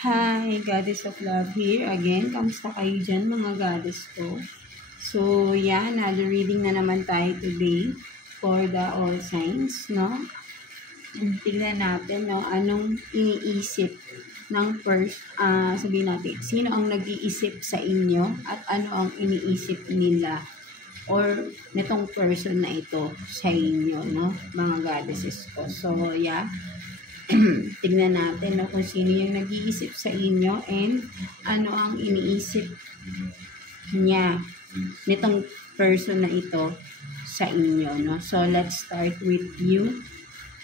Hi, Goddess of Love here again. Kamusta kayo dyan mga goddess ko? So, yeah, another reading na naman tayo today for the all signs, no? Tignan natin, no? Anong iniisip ng first, sabihin natin, sino ang nag-iisip sa inyo at ano ang iniisip nila or nitong person na ito sa inyo, no? Mga goddesses ko. So, yeah. Tignan natin no, kung sino yung nag-iisip sa inyo and ano ang iniisip niya nitong person na ito sa inyo. No? So, let's start with you,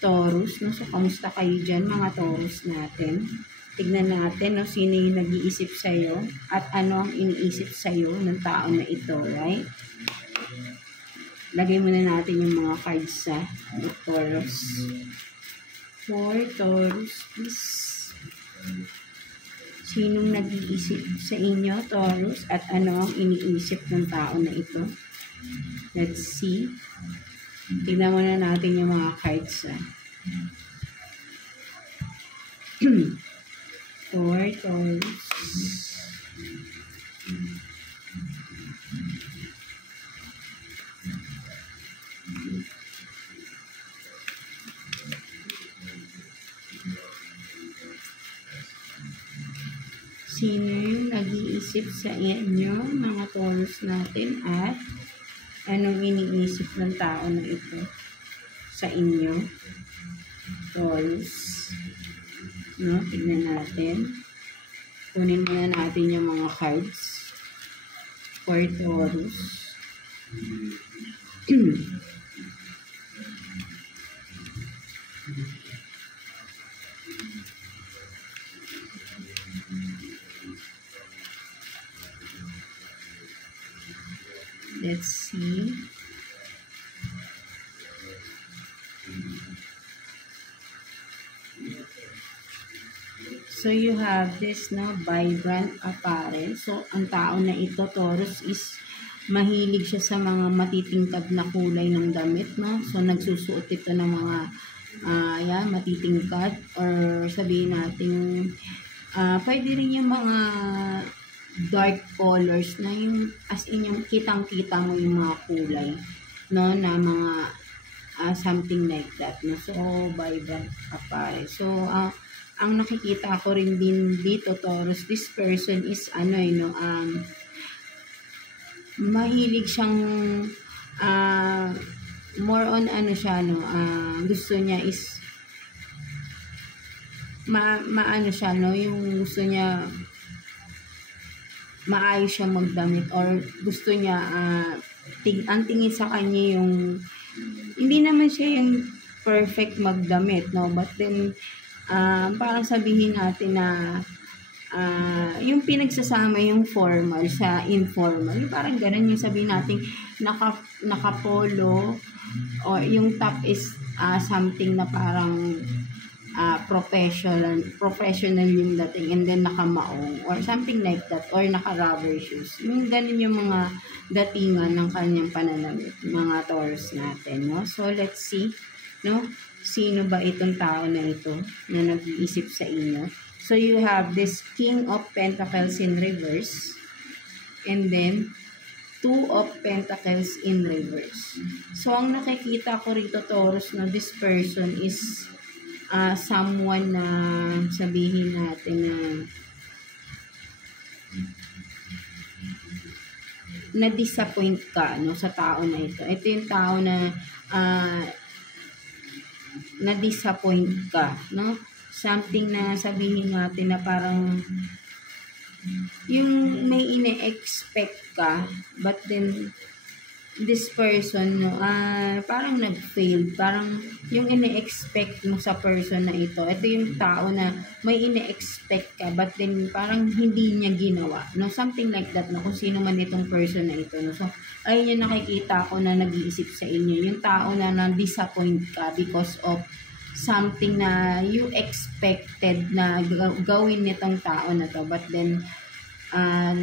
Taurus. No? So, kamusta kayo dyan, mga Taurus natin? Tignan natin no, sino yung nag-iisip sa'yo at ano ang iniisip sa'yo ng tao na ito, right? Lagay muna natin yung mga cards sa Taurus. For Taurus, please. Sinong nag-iisip sa inyo, Taurus, at ano ang iniisip ng tao na ito? Let's see. Tignan muna natin yung mga cards. For Taurus. Sino yung nag-iisip sa inyo, mga Taurus natin, at anong iniisip ng tao na ito sa inyo, Taurus? No, tignan natin. Kunin muna natin yung mga cards for Taurus. Let's see. So, you have this, no, vibrant apparel. So, ang tao na ito, Taurus, is mahilig siya sa mga matitingkad na kulay ng damit, no? So, nagsusuot ito ng mga matitingkad or sabihin natin, pwede rin yung mga dark colors na yung as in yung kitang-kita mo yung mga kulay, no, na mga something like that, no. So, vibrant apparel. So, ang nakikita ko rin din dito, Taurus, this person is mahilig siyang more on siya, no, gusto niya is maano siya, no, yung gusto niya maayos siya magdamit or gusto niya ang tingin sa kanya yung hindi naman siya yung perfect magdamit, no, but then parang sabihin natin na yung pinagsasama yung formal sa informal, yung parang ganun yung sabihin natin naka-polo or yung top is something na parang professional yung dating and then nakamaong or something like that or naka-rubber shoes. Yung ganun yung mga datingan ng kanyang pananamit, mga Taurus natin, no? So, let's see, no? Sino ba itong tao na ito na nag-iisip sa inyo? So, you have this King of Pentacles in reverse and then Two of Pentacles in reverse. So, ang nakikita ko rito, Taurus, na this person is someone na sabihin natin na disappoint ka, no, sa tao na ito. Ito yung tao na na-disappoint ka, no? Something na sabihin natin na parang yung may ine-expect ka, but then this person, no, parang nag-fail. Parang yung ine-expect mo sa person na ito yung tao na may ine-expect ka, but then parang hindi niya ginawa, no? Something like that, no? Kung sino man itong person na ito, no? So, ayun yung nakikita ko na nag-iisip sa inyo. Yung tao na na-disappoint ka because of something na you expected na gawin nitong tao na to, but then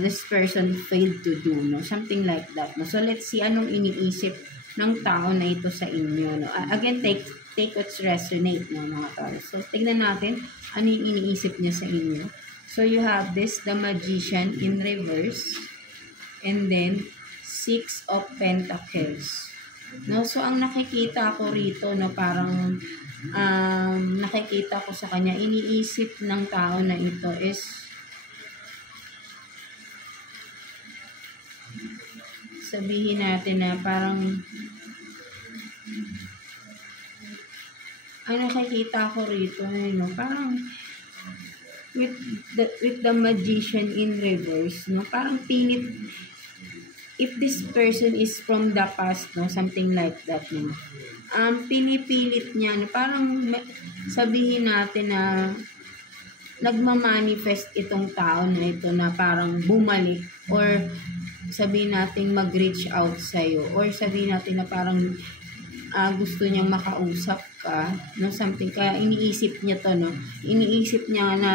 this person failed to do, no? Something like that, no? So, let's see anong iniisip ng tao na ito sa inyo, no? Again, take what's resonate, no, mga Taurus. So, tignan natin ano yung iniisip niya sa inyo. So you have this, the Magician in reverse, and then 6 of Pentacles. No, so ang nakikita ko rito, no, parang nakikita ko sa kanya, iniisip ng tao na ito is sabihin natin na parang ang nakikita ko rito, no, parang with the Magician in reverse, no, parang if this person is from the past, no, something like that, no, pinipilit niya, no, parang sabihin natin na nagmamanifest itong tao na ito na parang bumalik, or sabihin natin mag-reach out sa'yo, or sabihin natin na parang gusto niyang makausap ka, no, something, kaya iniisip niya to, no, iniisip niya na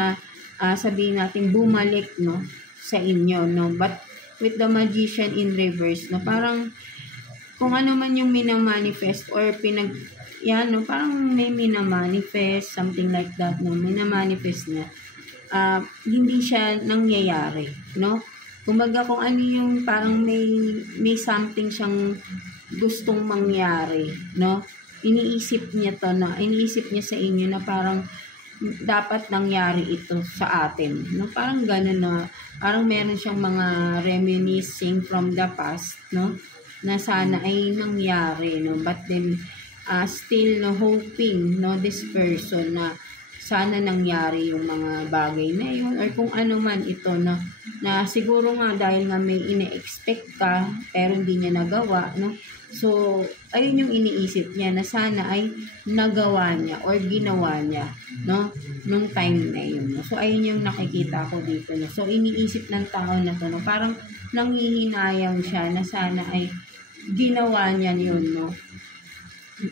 sabihin natin bumalik, no, sa inyo, no, but with the Magician in reverse, no, parang kung ano man yung minamanifest or yan, no, parang may minamanifest, something like that, no, minamanifest niya, hindi siya nangyayari, no. Kumbaga kung ano yung parang may something siyang gustong mangyari, no, iniisip niya sa inyo na parang dapat nangyari ito sa atin, no, parang gano'n, na parang meron siyang mga reminiscing from the past, no, na sana ay nangyari, no, but then still, no, hoping, no, this person na sana nangyari yung mga bagay na yun, or kung ano man ito, no, na siguro nga dahil nga may ine-expect ka pero hindi niya nagawa, no, so ayun yung iniisip niya na sana ay nagawa niya or ginawa niya, no, nung time na yun, no? So ayun yung nakikita ko dito, no? So iniisip ng tao na to, no, parang nanghihinayang siya na sana ay ginawa niya yun, no,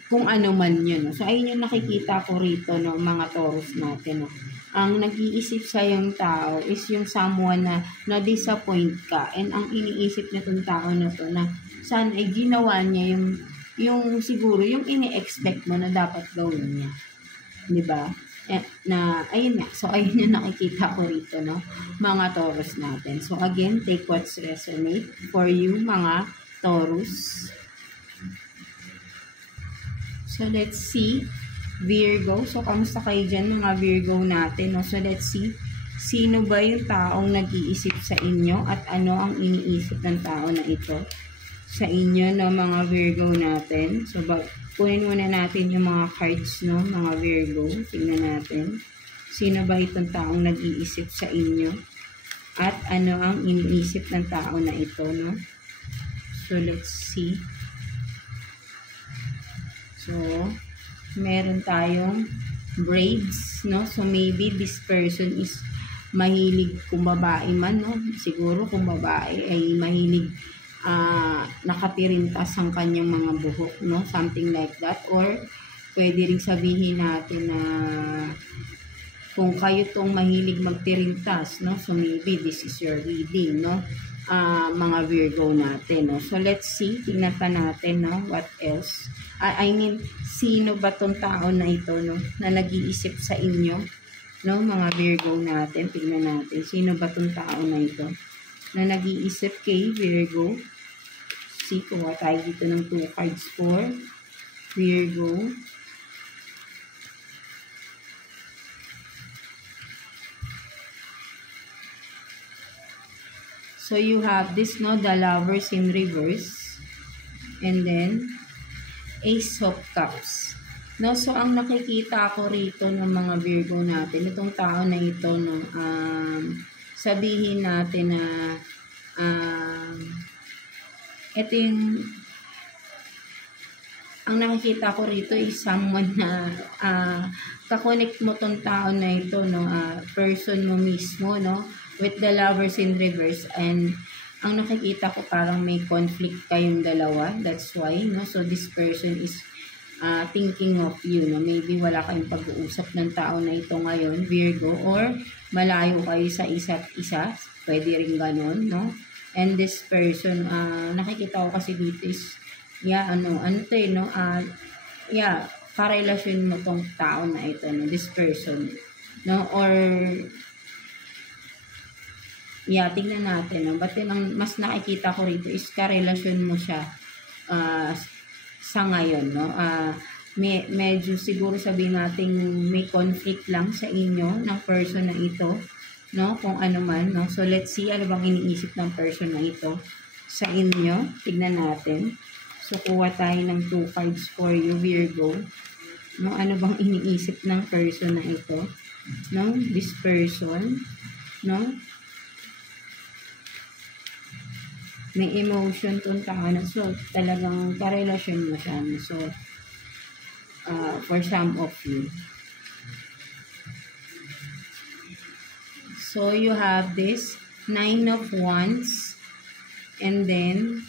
kung ano man yun, no? So ayun yung nakikita ko rito, no, mga Taurus natin, no. Ang nag-iisip sa yung tao is yung someone na na-disappoint ka, and ang iniisip nitong tao na to na sana ay ginawa niya yung siguro yung ini-expect mo na dapat gawin niya, di ba? Na ayun nga, so ayun yung nakikita ko rito, no, mga Taurus natin. So again, take what's resonate for you, mga Taurus. So let's see, Virgo. So kamusta kayo dyan, mga Virgo natin, no? So let's see, sino ba yung taong nag-iisip sa inyo at ano ang iniisip ng tao na ito sa inyo, no, mga Virgo natin. So kunin muna natin yung mga cards, no, mga Virgo. Tingnan natin, sino ba itong taong nag-iisip sa inyo at ano ang iniisip ng tao na ito, no. So let's see. So, meron tayong braids, no? So, maybe this person is mahilig kung babae man, no? Siguro kung babae ay mahilig nakapirintas ang kanyang mga buhok, no? Something like that. Or, pwede rin sabihin natin na kung kayo tong mahilig magpirintas, no? So, maybe this is your reading, no? Mga Virgo natin, no? So, let's see. Tingnan pa natin, no? What else? I mean, sino ba tong tao na ito, no, na nag-iisip sa inyo, no, mga Virgo natin. Tingnan natin, sino ba tong tao na ito na nag-iisip kay Virgo. See, kuha tayo dito ng 2 cards for Virgo. So, you have this, no, the Lovers in reverse, and then Ace of Cups, no. So ang nakikita ko rito ng mga Virgo natin, itong tao na ito, no, sabihin natin na ito yung ang nakikita ko rito is someone na kakonect mo tong tao na ito, no, person mo mismo, no, with the Lovers in reverse, and ang nakikita ko parang may conflict kayong dalawa. That's why, no? So, this person is thinking of you, no? Maybe wala kayong pag-uusap ng tao na ito ngayon, Virgo, or malayo kayo sa isa't isa. Pwede rin ganon, no? And this person, nakikita ko kasi dito is, yeah, ano to eh, no? Yeah, karelasyon mo tong tao na ito, no? This person, no? Or Yeah, tingnan natin, no? But yun, ang mas nakikita ko rito is karelasyon mo siya sa ngayon, no? Medyo siguro sabihin natin may conflict lang sa inyo ng person na ito, no? Kung ano man, no? So, let's see ano bang iniisip ng person na ito sa inyo. Tignan natin. So, kuha tayo ng 2 cards for you, Virgo. No? Ano bang iniisip ng person na ito? No? This person, no? May emotion tong tao na. So, talagang karelasyon mo siya. No? So, for some of you. So, you have this 9 of Wands and then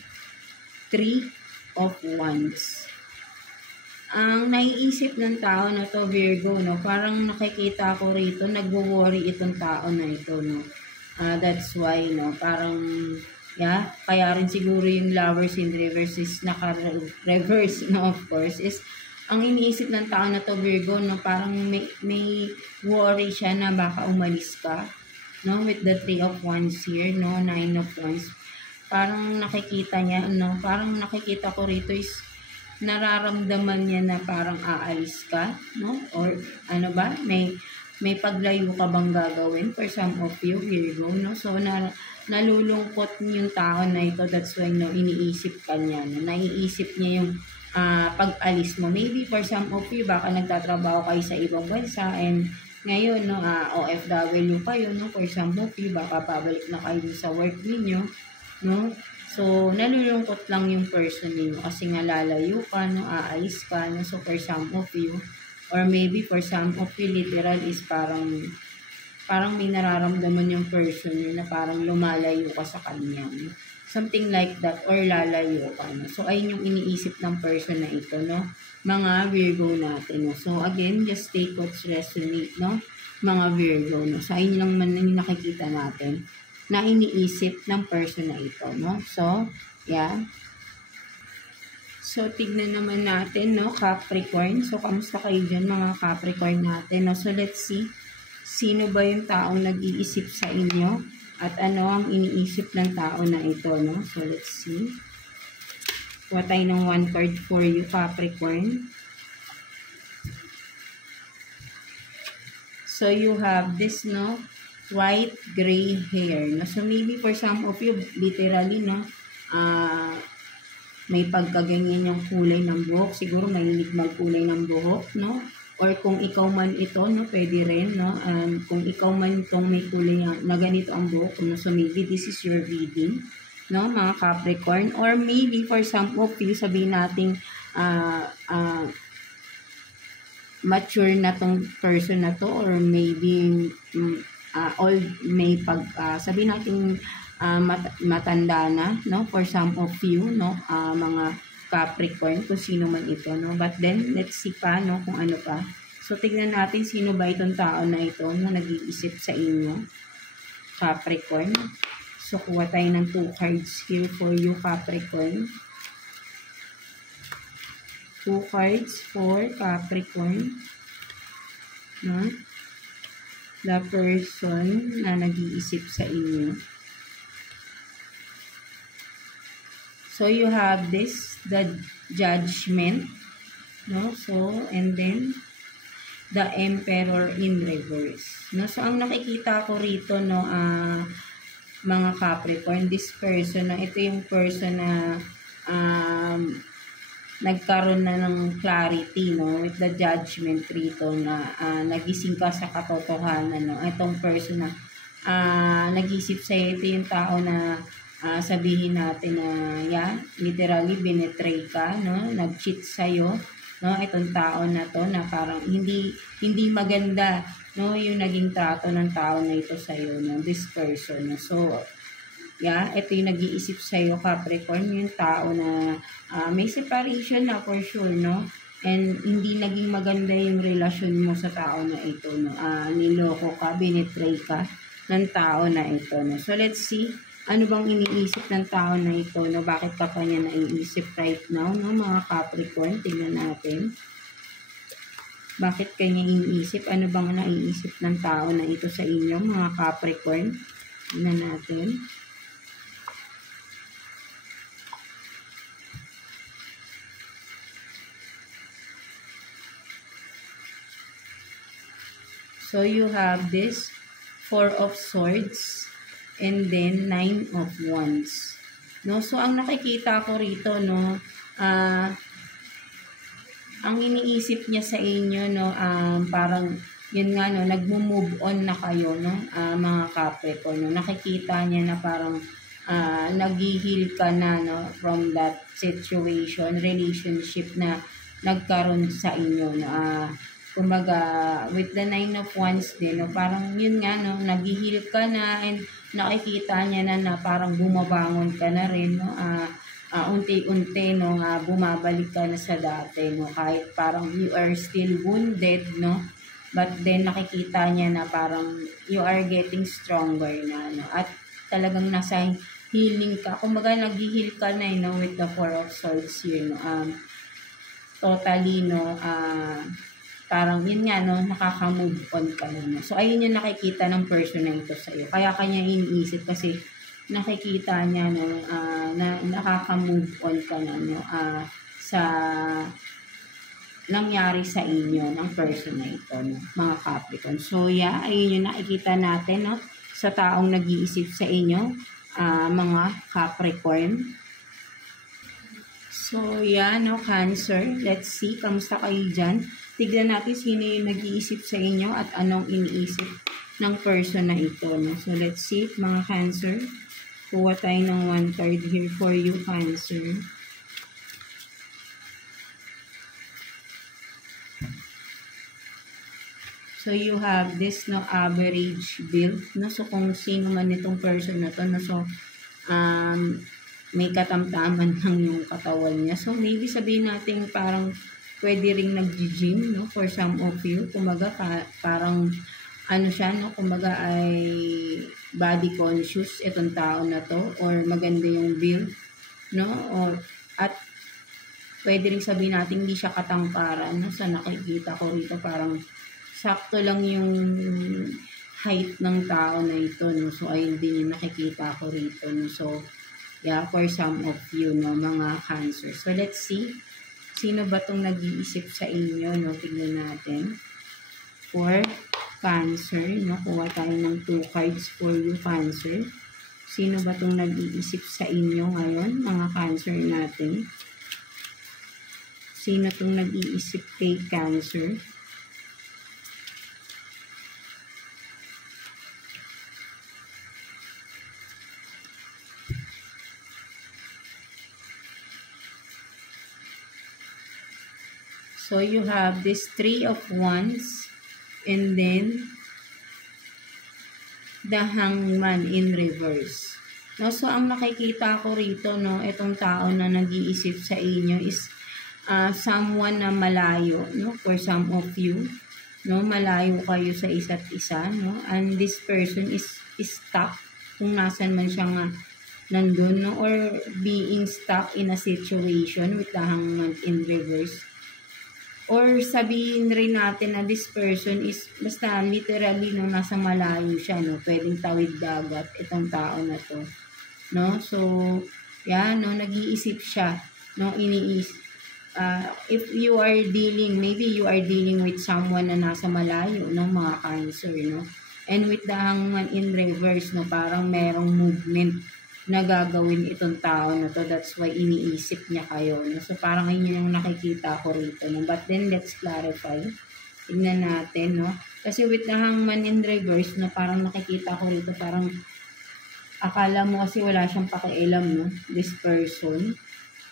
3 of Wands. Ang naiisip ng tao na to, Virgo, no? Parang nakikita ko rito, nagwo-worry itong tao na ito, no? That's why, no? Parang, yeah, kaya rin siguro yung lovers in reverse is naka-reverse, no? Of course, is ang iniisip ng tao na to, Virgo, no? Parang may worry siya na baka umalis ka, no? With the 3 of Wands here, no? 9 of Wands. Parang nakikita niya, no? Parang nakikita ko rito is nararamdaman niya na parang aalis ka, no? Or ano ba? May paglayo ka bang gagawin for some of you, Virgo, no? So, nalulungkot yung tao na ito. That's why, no, iniisip ka niya, no? Naiisip niya yung pag-alis mo. Maybe for some of you, baka nagtatrabaho kayo sa ibang bansa and ngayon, no, OFW kayo, no? For some of you, baka pabalik na kayo sa work ninyo, no? So, nalulungkot lang yung person niyo kasi nga lalayo ka, no? Aalis ka, no? So, for some of you, or maybe for some of you, literal is parang may nararamdaman yung person niyo na parang lumalayo ka sa kanya, no? Something like that, or lalayo ka, no? So, ayun yung iniisip ng person na ito, no? Mga Virgo natin, no? So, again, just take what's resonate, no? Mga Virgo, no? So, ayun lang man yung nakikita natin na iniisip ng person na ito, no? So, yeah. So, tignan naman natin, no? Capricorn. So, kamusta kayo dyan, mga Capricorn natin, no? So, let's see. Sino ba yung taong nag-iisip sa inyo? At ano ang iniisip ng tao na ito, no? So, let's see. Kuha tayo ng 1 card for you, Capricorn. So, you have this, no? White, gray hair. No? So, maybe for some of you, literally, no? May pagkaganyan yung kulay ng buhok. Siguro mahilig magkulay ng buhok, no? Or kung ikaw man ito, no? Pwede rin, no? Kung ikaw man itong may kulay na ganito ang buhok, no? So, maybe this is your reading, no? Mga Capricorn. Or maybe for some of you, sabihin natin, mature na tong person na to, or maybe old, may sabihin natin matanda na, no? For some of you, no? Mga Capricorn, kung sino man ito, no? But then, let's see pa, no? Kung ano pa. So, tignan natin sino ba itong tao na ito na nag-iisip sa inyo, Capricorn. So, kuha tayo ng 2 cards here for you, Capricorn. 2 cards for Capricorn, no? The person na nag-iisip sa inyo. So, you have this, the Judgment, no? So, and then, the Emperor in reverse, no? So, ang nakikita ko rito, no, mga Capricorn, this person, na ito yung person na, nagkaroon na ng clarity, no, with the Judgment rito na nagising ka sa katotohanan, no. Itong person na nag-isip sa'yo, ito yung tao na sabihin natin na, yeah, literally binetray ka, no, nag-cheat sa'yo, no, itong tao na to na parang hindi maganda, no, yung naging trato ng tao na ito sa'yo, no, this person, no. So, yeah, ito yung nag-iisip sa'yo, Capricorn, yung tao na may separation na for sure, no? And hindi naging maganda yung relasyon mo sa tao na ito, no? Niloko ka, binitray ka ng tao na ito, no? So, let's see, ano bang iniisip ng tao na ito, no? Bakit ka pa niya naiisip right now, no? Mga Capricorn, tingnan natin. Bakit kanya iniisip? Ano bang naiisip ng tao na ito sa inyo, mga Capricorn? Tingnan natin. So you have this 4 of Swords and then 9 of Wands. No, so ang nakikita ko rito, no, ang iniisip niya sa inyo, no, parang yun nga, no, nagmo-move on na kayo, no, mga Capricorn, no, nakikita niya na parang nag-heal ka na, no, from that situation, relationship na nagkaroon sa inyo, no, kumbaga, with the 9 of Wands din, no, parang yun nga, no, nag-heal ka na and nakikita niya na parang bumabangon ka na rin, no, unti-unti, no, bumabalik ka na sa dati, no, kahit parang you are still wounded, no, but then nakikita niya na parang you are getting stronger na, no, at talagang nasa healing ka, kumbaga nag-heal ka na, no, with the 4 of Swords here, no, totally, no, parang yun nga, no, nakaka-move on ka na, no. So, ayun yung nakikita ng person na ito sa'yo. Kaya kanya iniisip kasi nakikita niya, no, na nakaka-move on ka na, no, sa nangyari sa inyo ng person na ito, no, mga Capricorn. So, yeah, ayun yung nakikita natin, no, sa taong nag-iisip sa inyo, mga Capricorn. So, yeah, no, Cancer. Let's see, kamusta kayo dyan? Tignan natin sino yung nag-iisip sa inyo at anong iniisip ng person na ito, no? So, let's see, mga Cancer. Kuha tayo ng 1 card here for you, Cancer. So, you have this, no, average build, no? So, kung sino man itong person na to, no? So, may katamtaman lang yung katawan niya. So, maybe sabihin natin parang pwede ring nag-gym, no, for some of you. Kumaga, parang, ano siya, no, kumaga ay body conscious itong tao na to, or maganda yung build, no, or, at pwede ring sabihin natin hindi siya katangkaran, no, sa nakikita ko rito, parang sakto lang yung height ng tao na ito, no, so ayun din yung nakikita ko rito, no, so, yeah, for some of you, no, mga Cancer. So, let's see. Sino ba itong nag-iisip sa inyo, no? Tignan natin. For Cancer, no? Kuha tayo ng 2 cards for you, Cancer. Sino ba itong nag-iisip sa inyo ngayon, mga Cancer natin? Sino itong nag-iisip kay Cancer? So, you have this 3 of Wands and then the Hangman in reverse. No, so, ang nakikita ko rito, no, itong tao na nag-iisip sa inyo is someone na malayo, no, for some of you, no, malayo kayo sa isa't isa, no, and this person is stuck kung nasan man siya nga nandun, no, or being stuck in a situation with the Hangman in reverse. Or sabihin rin natin na this person is basta literally, no, nasa malayo siya, no, pwedeng tawid dagat itong tao na to, no. So, yeah, no, nag-iisip siya, no, if you are dealing, maybe you are dealing with someone na nasa malayo, no, mga Cancer, no, and with the Hangman in reverse, no, parang merong movement na gagawin itong tao na to. That's why iniisip niya kayo, no? So, parang yun yung nakikita ko rito, no? But then, let's clarify. Tignan natin, no? Kasi with the Hangman in reverse, no, parang nakikita ko rito, parang akala mo kasi wala siyang pakialam, no? This person,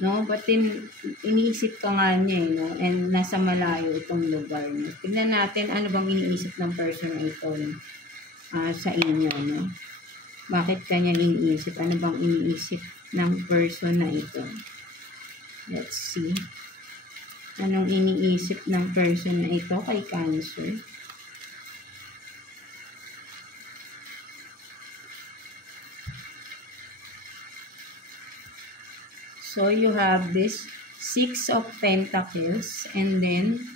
no? But then, iniisip ka nga niya, no? And nasa malayo itong lugar, no? Tignan natin ano bang iniisip ng person na ito, no? Sa inyo, no? Bakit kanya iniisip? Ano bang iniisip ng person na ito? Let's see. Anong iniisip ng person na ito kay Cancer? So, you have this 6 of Pentacles and then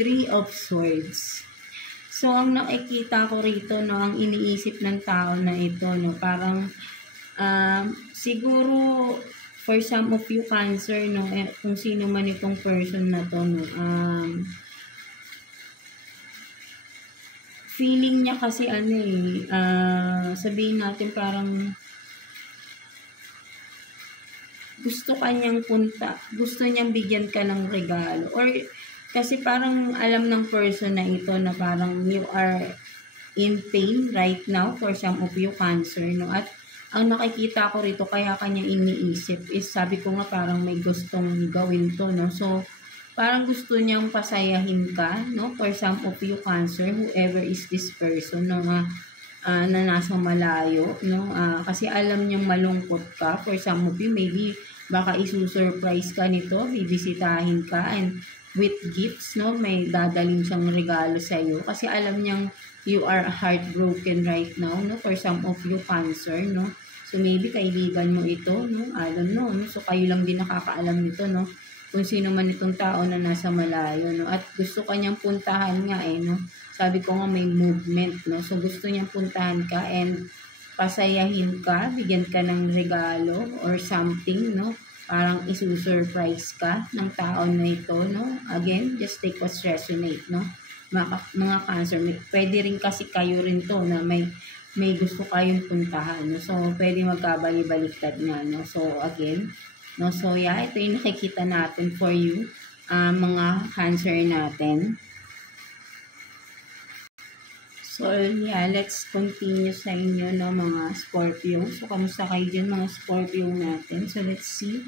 3 of Swords. So, ang nakikita ko rito, no, ang iniisip ng tao na ito, no, parang, siguro, for some of you Cancer, no, kung sino man itong person na to, no, feeling niya kasi ano sabihin natin parang gusto niyang bigyan ka ng regalo, or kasi parang alam ng person na ito na parang you are in pain right now for some of you Cancer, no? At ang nakikita ko rito kaya kanya iniisip is sabi ko nga parang may gustong gawin to, no? So, parang gusto niyang pasayahin ka, no? For some of you Cancer, whoever is this person, no? Na nasa malayo, no? Kasi alam niyang malungkot ka. For some of you, maybe baka isusurprise ka nito, bibisitahin ka, and with gifts, no? May dadaling siyang regalo sa iyo. Kasi alam niyang you are heartbroken right now, no? For some of you Cancer, no? So, maybe kaibigan mo ito, no? I don't know, no? So, kayo lang din nakakaalam nito, no? Kung sino man itong tao na nasa malayo, no? At gusto kanyang puntahan nga, no? Sabi ko nga may movement, no? So, gusto niyang puntahan ka and pasayahin ka, bigyan ka ng regalo or something, no? Parang isusurprise ka ng tao na ito, no? Again, just take what's resonate, no? Mga Cancer, pwede rin kasi kayo rin to na may gusto kayong puntahan, no? So, pwede magkabali-baliktad nga, no? So, again, no? So, yeah, ito yung nakikita natin for you, mga Cancer natin. So, yeah, let's continue sa inyo, no, mga Scorpio. So, kamusta kayo dyan, mga Scorpio natin? So, let's see.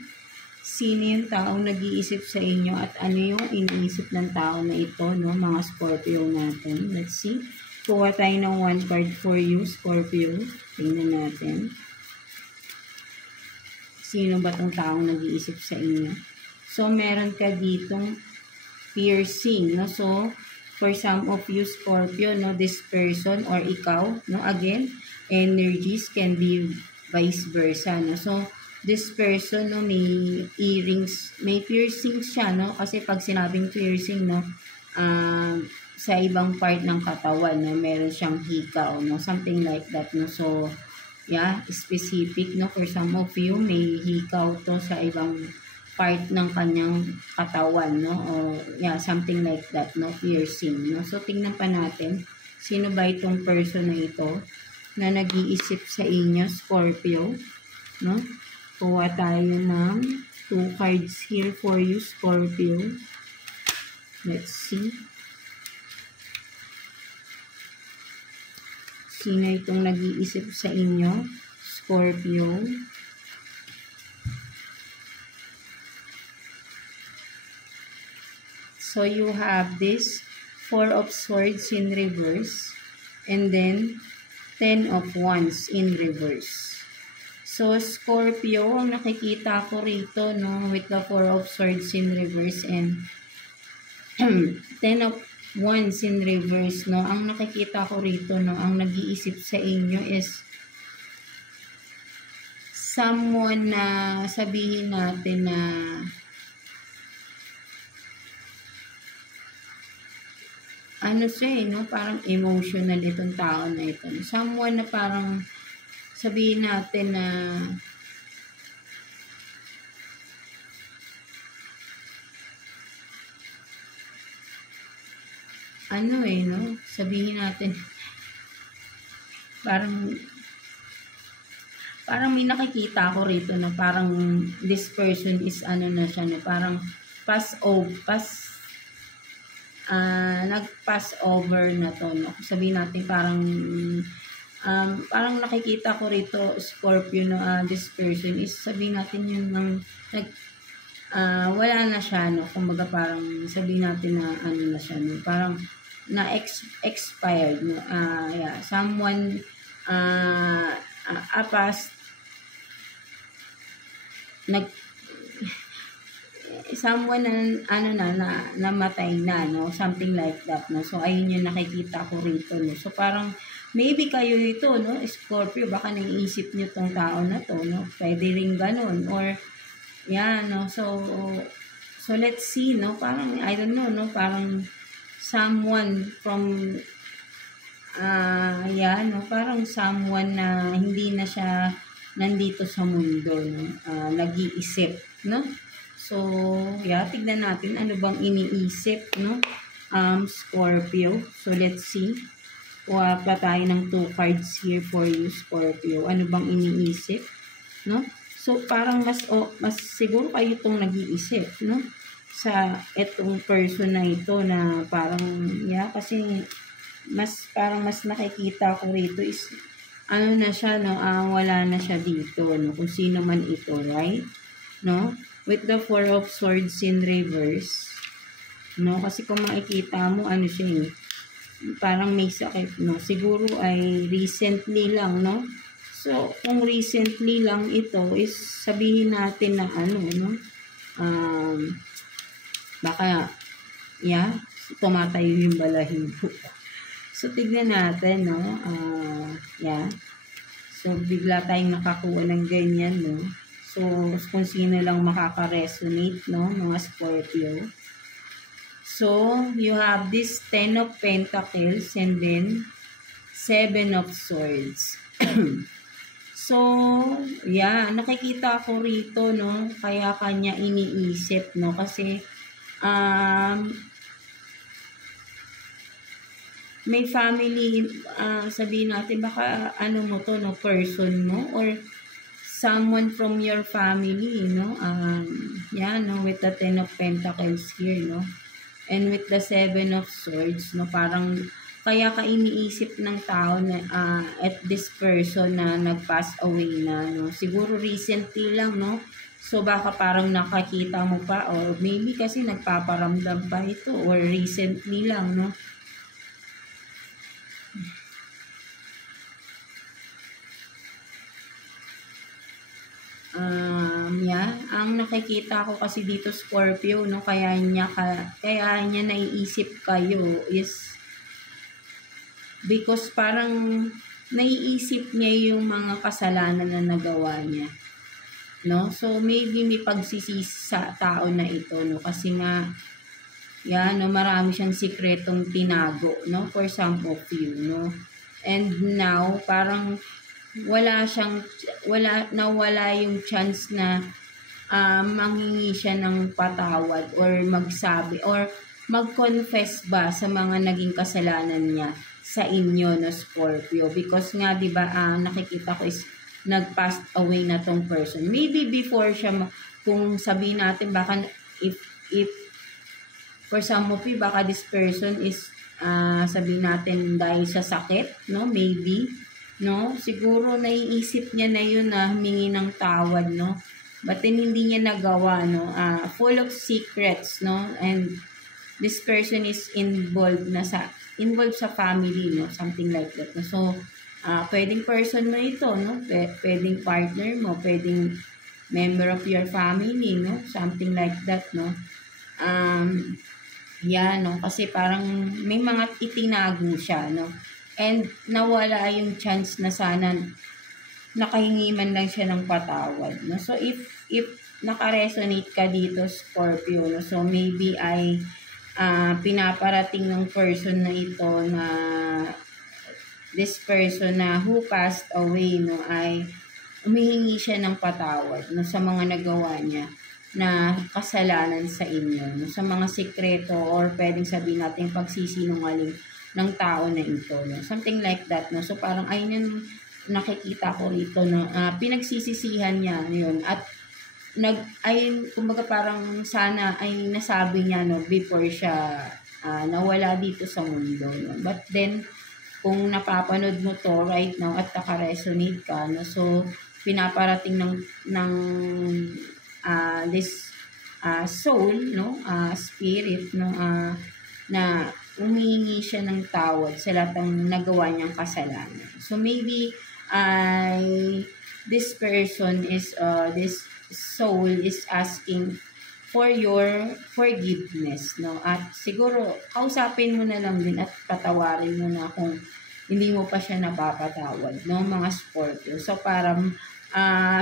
Sino yung taong nag-iisip sa inyo at ano yung iniisip ng tao na ito, no, mga Scorpio natin? Let's see. Kuha tayo ng one card for you, Scorpio. Tingnan natin. Sino ba tong taong nag-iisip sa inyo? So, meron ka ditong piercing, no? So, for some of you Scorpio, no, this person or ikaw, no, again, energies can be vice versa, no. So, this person, no, may earrings, may piercings siya, no, kasi pag sinabing piercing, no, sa ibang part ng katawan, no, meron siyang hikaw, no, something like that, no. So, yeah, specific, no, for some of you, may hikaw to sa ibang part ng kanyang katawan, no? O, yeah, something like that, no? Piercing, no? So, tingnan pa natin, sino ba itong person na ito na nag-iisip sa inyo, Scorpio, no? Kuha tayo ng 2 cards here for you, Scorpio. Let's see. Sino itong nag-iisip sa inyo, Scorpio? So, you have this 4 of Swords in reverse and then 10 of Wands in reverse. So, Scorpio, ang nakikita ko rito, no, with the 4 of Swords in reverse and 10 of Wands in reverse, no, ang nakikita ko rito, no, ang nag-iisip sa inyo is someone na sabihin natin na ano siya, no? Parang emotional itong tao na ito. Someone na parang sabihin natin na ano no? Sabihin natin parang may nakikita ko rito na parang this person is ano na siya, no? Parang nag-pass over na to, no? Sabihin natin parang nakikita ko rito, Scorpio, no, this person is sabihin natin yung wala na siya, no? Kumbaga parang sabihin natin na ano na siya, no? Parang expired, no? Yeah, someone past someone na namatay na, no, something like that, no. So ayun yung nakikita ko rito, no. So parang maybe kayo ito, no, Scorpio, baka naiisip niyo tong tao na to, no. Pwede ring ganun, or yeah, no. So let's see, no, parang I don't know, no, parang someone from yeah, no, parang someone na hindi na siya nandito sa mundo, no, nag-iisip, no. So, yeah, tignan natin ano bang iniisip, no, Scorpio. So, let's see. Kuha pa tayo ng 2 cards here for you, Scorpio. Ano bang iniisip, no? So, parang mas siguro kayo itong nag-iisip, no? Sa etong person na ito na parang, yeah, kasi parang mas nakikita ko rito is, ano na siya, no? Wala na siya dito, no? Kung sino man ito, right? No? With the 4 of Swords in reverse, no? Kasi kung makikita mo, ano siya, parang may sakit, no? Siguro ay recently lang, no? So, kung recently lang ito, is sabihin natin na ano, no? Baka, yeah, tumatayo yung balahibo. So, tignan natin, no? Yeah. So, bigla tayong nakakuha ng ganyan, no? So, kung sino lang makaka-resonate, no? Mga Scorpio. So, you have this 10 of Pentacles and then 7 of Swords. So, yeah, nakikita ko rito, no? Kaya kanya iniisip, no? Kasi, may family, sabihin natin, baka ano mo to, no? Person mo or someone from your family, no? Yeah, no? With the 10 of Pentacles here, no? And with the 7 of Swords, no? Parang, kaya ka iniisip ng tao na at this person na nag-pass away na, no? Siguro recently lang, no? So, baka parang nakakita mo pa or maybe kasi nagpaparamdam pa ito or recently lang, no? Yeah, ang nakikita ko kasi dito Scorpio, no? Kaya niya naiisip kayo is because parang naiisip niya yung mga kasalanan na nagawa niya, no? So, maybe may pagsisisi sa tao na ito, no? Kasi nga, yan, no? Marami siyang sikretong tinago, no? For some of you, no? And now, parang nawala yung chance na manghingi siya ng patawad or magsabi or mag-confess ba sa mga naging kasalanan niya sa inyo, no, Scorpio. Because nga, di ba, nakikita ko is nag-passed away na tong person. Maybe before siya, kung sabihin natin, baka if for some of you, baka this person is, sabihin natin, dahil sa sakit, no, maybe, no, siguro naiisip niya na yun na humingi ng tawad, no, but then hindi niya nagawa, no, full of secrets, no, and this person is involved sa family, no, something like that. So, pwedeng person mo ito, no, pwedeng partner mo, pwedeng member of your family, no, something like that, no. Yeah, no, kasi parang may mga itinago siya, no, and nawala yung chance na sana nakahingi man lang siya ng patawad, no. So, if naka-resonate ka dito, Scorpio, no, so maybe ay pinaparating ng person na ito na this person na who passed away, no, ay humihingi siya ng patawad, no, sa mga nagawa niya na kasalanan sa inyo, no, sa mga sikreto or pwedeng sabihin natin pagsisinungaling ng tao na ito, no, something like that, no. So parang ayun yung nakikita ko rito, no, pinagsisisihan niya yun at kumbaga parang sana ay nasabi niya, no, before siya nawala dito sa mundo, no. But then, kung napapanood mo to right now at naka-resonate ka, no, so pinaparating ng this soul, no, spirit, no, na umihingi siya ng tawad sa lahat ng nagawa niyang kasalanan. So maybe this person is this soul is asking for your forgiveness, no? At siguro kausapin mo na lang din at patawarin mo na kung hindi mo pa siya napapatawad, no, mga Scorpio. So para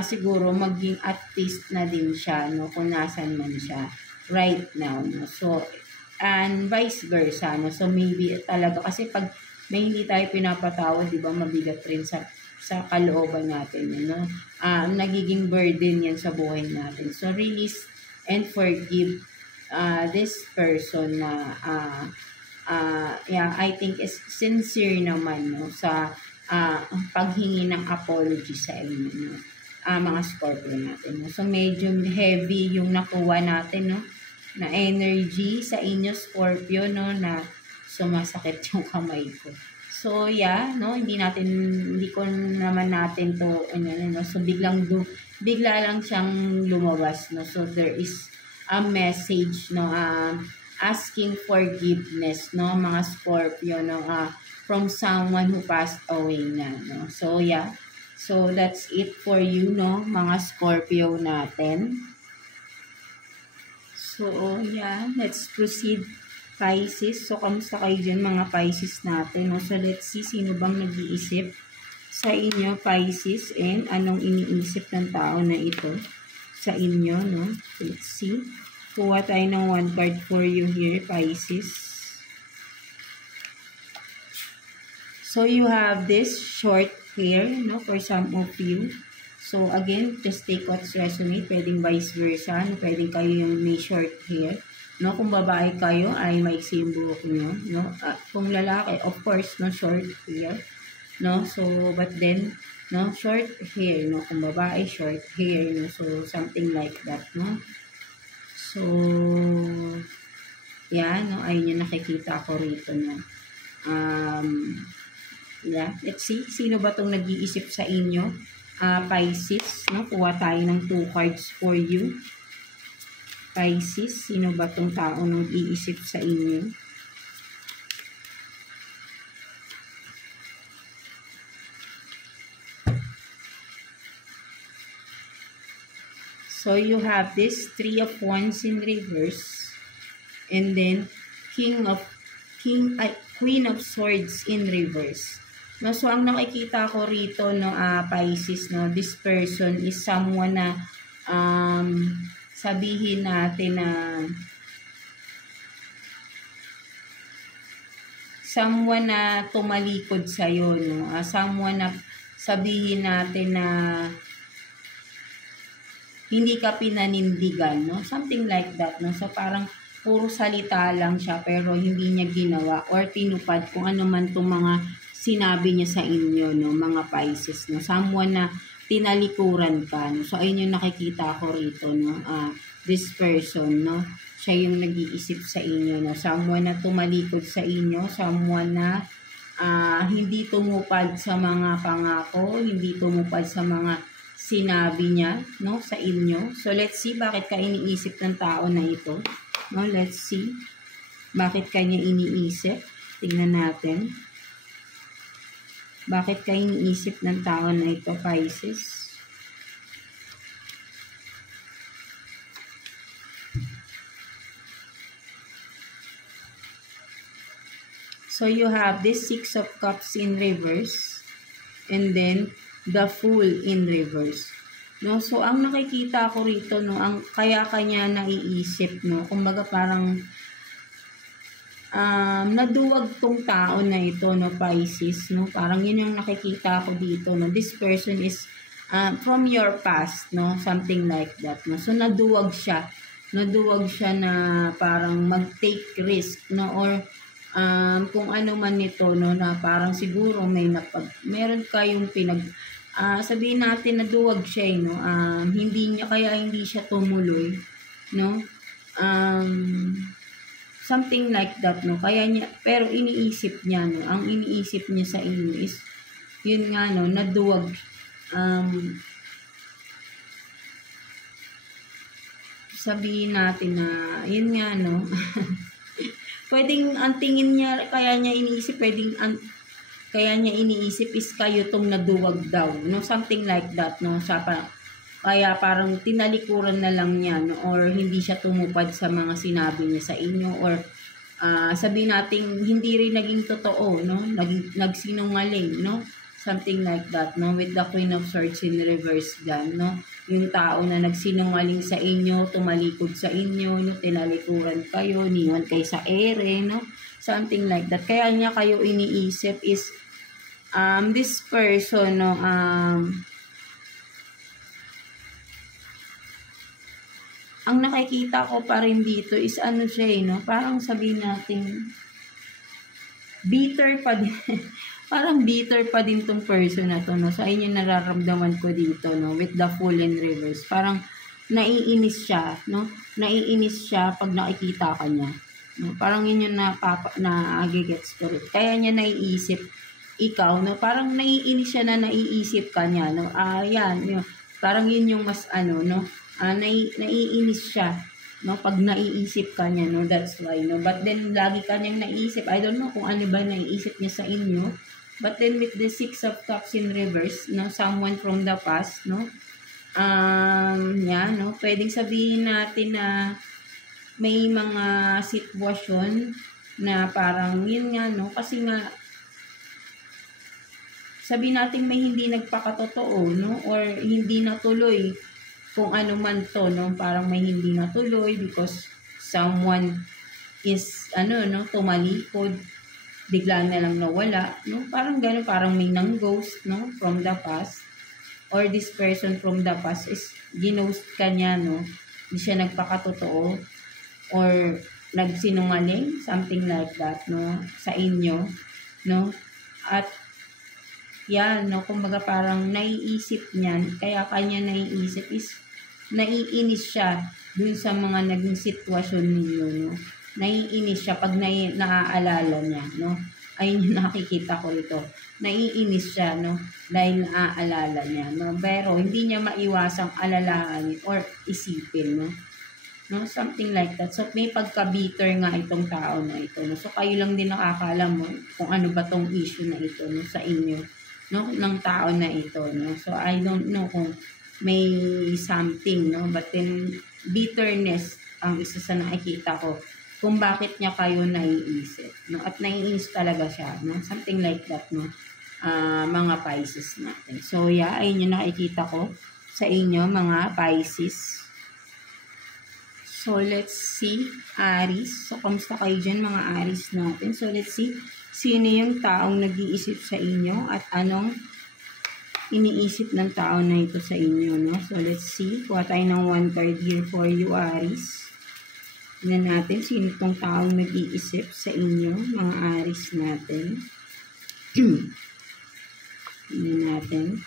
siguro maging at peace na din siya, no, kung nasan man siya right now, no. So and vice versa, no. So maybe talaga kasi pag may hindi tayo pinapatawad, di ba, mabigat rin sa kalooban natin, you know? Nagiging burden yan sa buhay natin. So, release and forgive this person na yeah, I think is sincere naman, no, sa paghingi ng apology sa inyo, no, mga Scorpio natin, no. So medyo heavy yung nakuha natin, no, na energy sa inyo, Scorpio, no, na sumasakit yung kamay ko. So yeah, no, hindi ko naman natin to no, so bigla lang siyang lumabas, no. So there is a message, no, asking forgiveness, no, mga Scorpio, no, from someone who passed away na, no. So yeah, so that's it for you, no, mga Scorpio natin. So yeah, let's proceed, Pisces. So kamusta kayo dyan, mga Pisces natin, no? So let's see sino bang nag-iisip sa inyo, Pisces, and anong iniisip ng tao na ito sa inyo, no. Let's see. Kuha tayo ng one card for you here, Pisces. So, you have this short hair, no, for some of you. So, again, just take what's resonate. Pwedeng vice versa, no? Pwedeng kayo yung may short hair. No? Kung babae kayo, ay maiksi yung buhok nyo. No? Kung lalaki, of course, no, short hair. No? So, but then, no, short hair. No? Kung babae, short hair. No? So, something like that, no? So, yan, no, ayun yung nakikita ko rito, no. Yeah, let's see, sino ba itong nag-iisip sa inyo, Pisces, no. Kuha tayo ng 2 cards for you, Pisces. Sino ba itong tao nag-iisip sa inyo? So, you have this 3 of Wands in reverse. And then, Queen of Swords in reverse. No, so, ang nakikita ko rito, no, Pisces, no, this person is someone na, sabihin natin na, someone na tumalikod sa'yo, no, someone na sabihin natin na, hindi ka pinanindigan, no? Something like that, no? So, parang puro salita lang siya, pero hindi niya ginawa or tinupad kung ano man itong mga sinabi niya sa inyo, no? Mga Pisces, no? Someone na tinalikuran ka, no? So, ayun yung nakikita ko rito, no? This person, no? Siya yung nag-iisip sa inyo, no? Someone na tumalikod sa inyo, someone na hindi tumupad sa mga pangako, hindi tumupad sa mga sinabi niya, no, sa inyo. So, let's see bakit ka iniisip ng tao na ito. No, let's see bakit kanya iniisip. Tingnan natin. Bakit ka iniisip ng tao na ito, Pisces? So, you have this 6 of Cups in reverse. And then, the Fool in reverse. No, so ang nakikita ko rito, no, ang kaya kanya naiisip, no, kumbaga parang naduwag tong tao na ito, no, Pisces, no, parang yun yung nakikita ko dito, no. This person is from your past, no, something like that, no. So naduwag siya na parang mag-take risk, no, or kung ano man nito, no, na parang siguro meron kayong sabihin natin na duwag siya, no, hindi siya tumuloy, no, something like that, no, pero iniisip niya, no, ang iniisip niya sa inyo is, yun nga, no, naduwag, sabihin natin na, yun nga, no, pwedeng ang tingin niya, kaya niya iniisip is kayo tong naduwag daw, no, something like that, no, kaya parang tinalikuran na lang niya, no, or hindi siya tumupad sa mga sinabi niya sa inyo, or sabihin natin hindi rin naging totoo, no, nagsinungaling, no, something like that, no, with the Queen of Swords in reverse dyan, no, yung tao na nagsinungaling sa inyo, tumalikod sa inyo, no, tinalikuran kayo, niwan kayo sa ere, no. Something like that. Kaya niya kayo iniisip is, this person, no, ang nakikita ko pa rin dito is ano siya, no? Parang sabihin natin, bitter pa din. Parang bitter pa din tong person na to, no? So, ayun yung nararamdaman ko dito, no? With the Fool in reverse. Parang naiinis siya, no? Naiinis siya pag nakikita ka niya. No? Parang yun yung na-agigets ko rin. Kaya niya naiisip ikaw, no? Parang naiinis siya na naiisip ka niya, no? Yan, yun. Parang yun yung mas ano, no? Naiinis siya, no, pag naiisip ka niya, no, that's why, no, but then lagi ka niyang naiisip. I don't know kung ano ba naiisip niya sa inyo, but then with the 6 of Cups in reverse, no, someone from the past, no, yan, no, pwedeng sabihin natin na may mga sitwasyon na parang yun nga, no, kasi nga sabihin natin may hindi nagpakatotoo, no, or hindi natuloy kung ano man to, no, parang may hindi natuloy because someone is, ano, no, tumalikod, bigla na lang nawala, no, parang gano'n, parang may nang-ghost, no, from the past, or this person from the past is ginost ka niya, no, hindi siya nagpakatotoo, or nagsinungaling, something like that, no, sa inyo, no, at yan, no, kumbaga parang naiisip niyan, kaya kanya naiisip is naiinis siya dun sa mga naging sitwasyon ninyo, no? Naiinis siya pag naaalala niya, no? Ayun yung nakikita ko ito. Naiinis siya, no? Dahil naaalala niya, no? Pero hindi niya maiwasang alalahanin or isipin, no? No? Something like that. So, may pagka-bitter nga itong tao na ito, no? So, kayo lang din nakakaalam mo kung ano ba tong issue na ito, no? Sa inyo, no? Ng tao na ito, no? So, I don't know kung may something, no? But then, bitterness ang isa sa nakikita ko kung bakit niya kayo naiisip, no? At naiinis talaga siya, no? Something like that, no? Mga Pisces natin. So, yeah, ayun yung nakikita ko sa inyo, mga Pisces. So, let's see, Aries. So, kamusta kayo dyan, mga Aries natin? So, let's see, sino yung taong nag-iisip sa inyo at anong iniisip ng tao na ito sa inyo, no? So, let's see. Kuha tayo ng 1 card here for you, Aries. Tignan natin sino itong taong nag-iisip sa inyo, mga Aries natin. Tignan natin.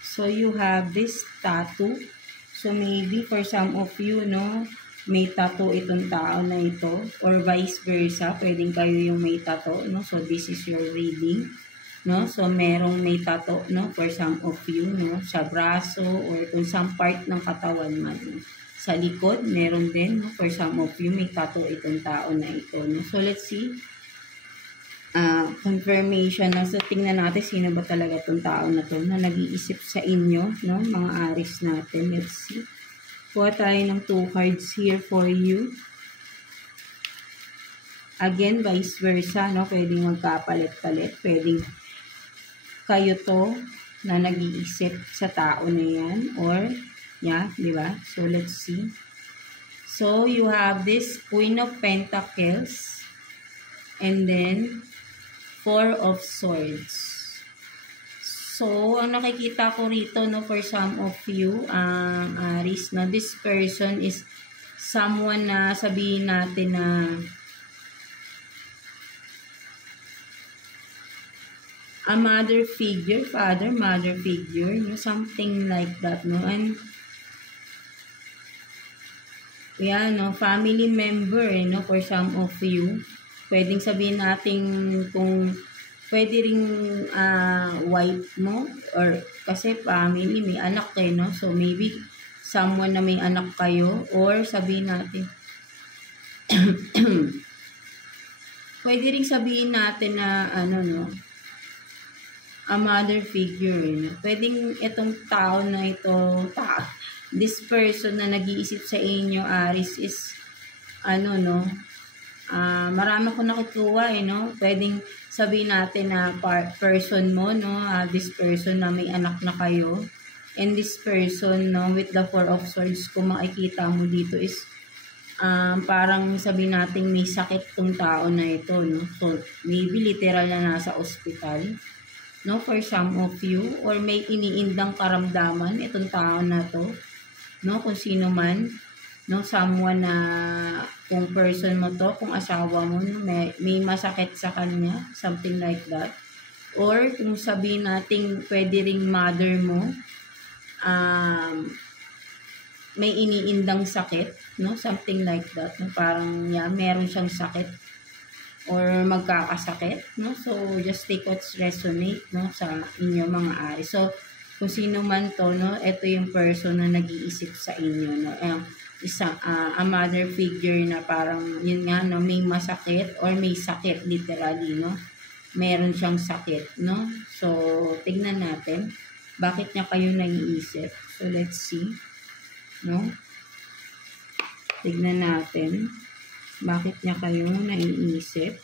So, you have this tattoo. So, maybe for some of you, no, may tattoo itong tao na ito. Or vice versa, pwedeng kayo yung may tattoo, no? So, this is your reading. No? So, merong may tattoo, no, for some of you, no, sa braso or kung some part ng katawan man, no? Sa likod, meron din, no, for some of you, may tattoo itong tao na ito, no? So, let's see. Confirmation, no? So, tingnan natin sino ba talaga itong tao na to na nag-iisip sa inyo, no, mga Aries natin. Let's see. Kuha tayo ng 2 cards here for you. Again, vice versa, no? Pwedeng magkapalit-palit, pwedeng kayo to na nag-iisip sa tao na yan, or yeah, di ba? So, let's see. So, you have this Queen of Pentacles and then 4 of Swords. So, ang nakikita ko rito, no, for some of you, Aries, no, this person is someone na sabihin natin na a mother figure, father, mother figure, no? Something like that, no? And, yeah, no? Family member, no? For some of you. Pwedeng sabihin natin kung pwede ring wife mo, or kasi family, may anak kayo, no? So, maybe someone na may anak kayo, or sabihin natin, pwede ring sabihin natin na, ano, no? A mother figure, no? Pwedeng itong tao na ito, this person na nag-iisip sa inyo, Aries, is, ano, no, marami ko nakikuha, no? Pwedeng sabihin natin na person mo, no? This person na may anak na kayo, and this person, no, with the 4 of Swords, kung makikita mo dito is, parang sabi natin may sakit tong tao na ito, no? So, maybe literal na nasa ospital, no? For some of you, or may iniindang karamdaman itong tao na to, no? Kung sino man, no? Someone na, kung person mo to, kung asawa mo, no? May masakit sa kanya, something like that. Or kung sabihin natin pwede ring mother mo, may iniindang sakit, no? Something like that, no? Parang meron siyang sakit or magkakasakit, no? So just take what's resonate, no, sa inyo mga ari. So kung sino man to, no, ito yung person na nag-iisip sa inyo, no? A mother figure na parang yun nga, no, may masakit or may sakit literally, no? Meron siyang sakit, no? So, tignan natin. Bakit niya kayo naiisip? So, let's see. No? Tignan natin. Bakit niya kayo naiisip?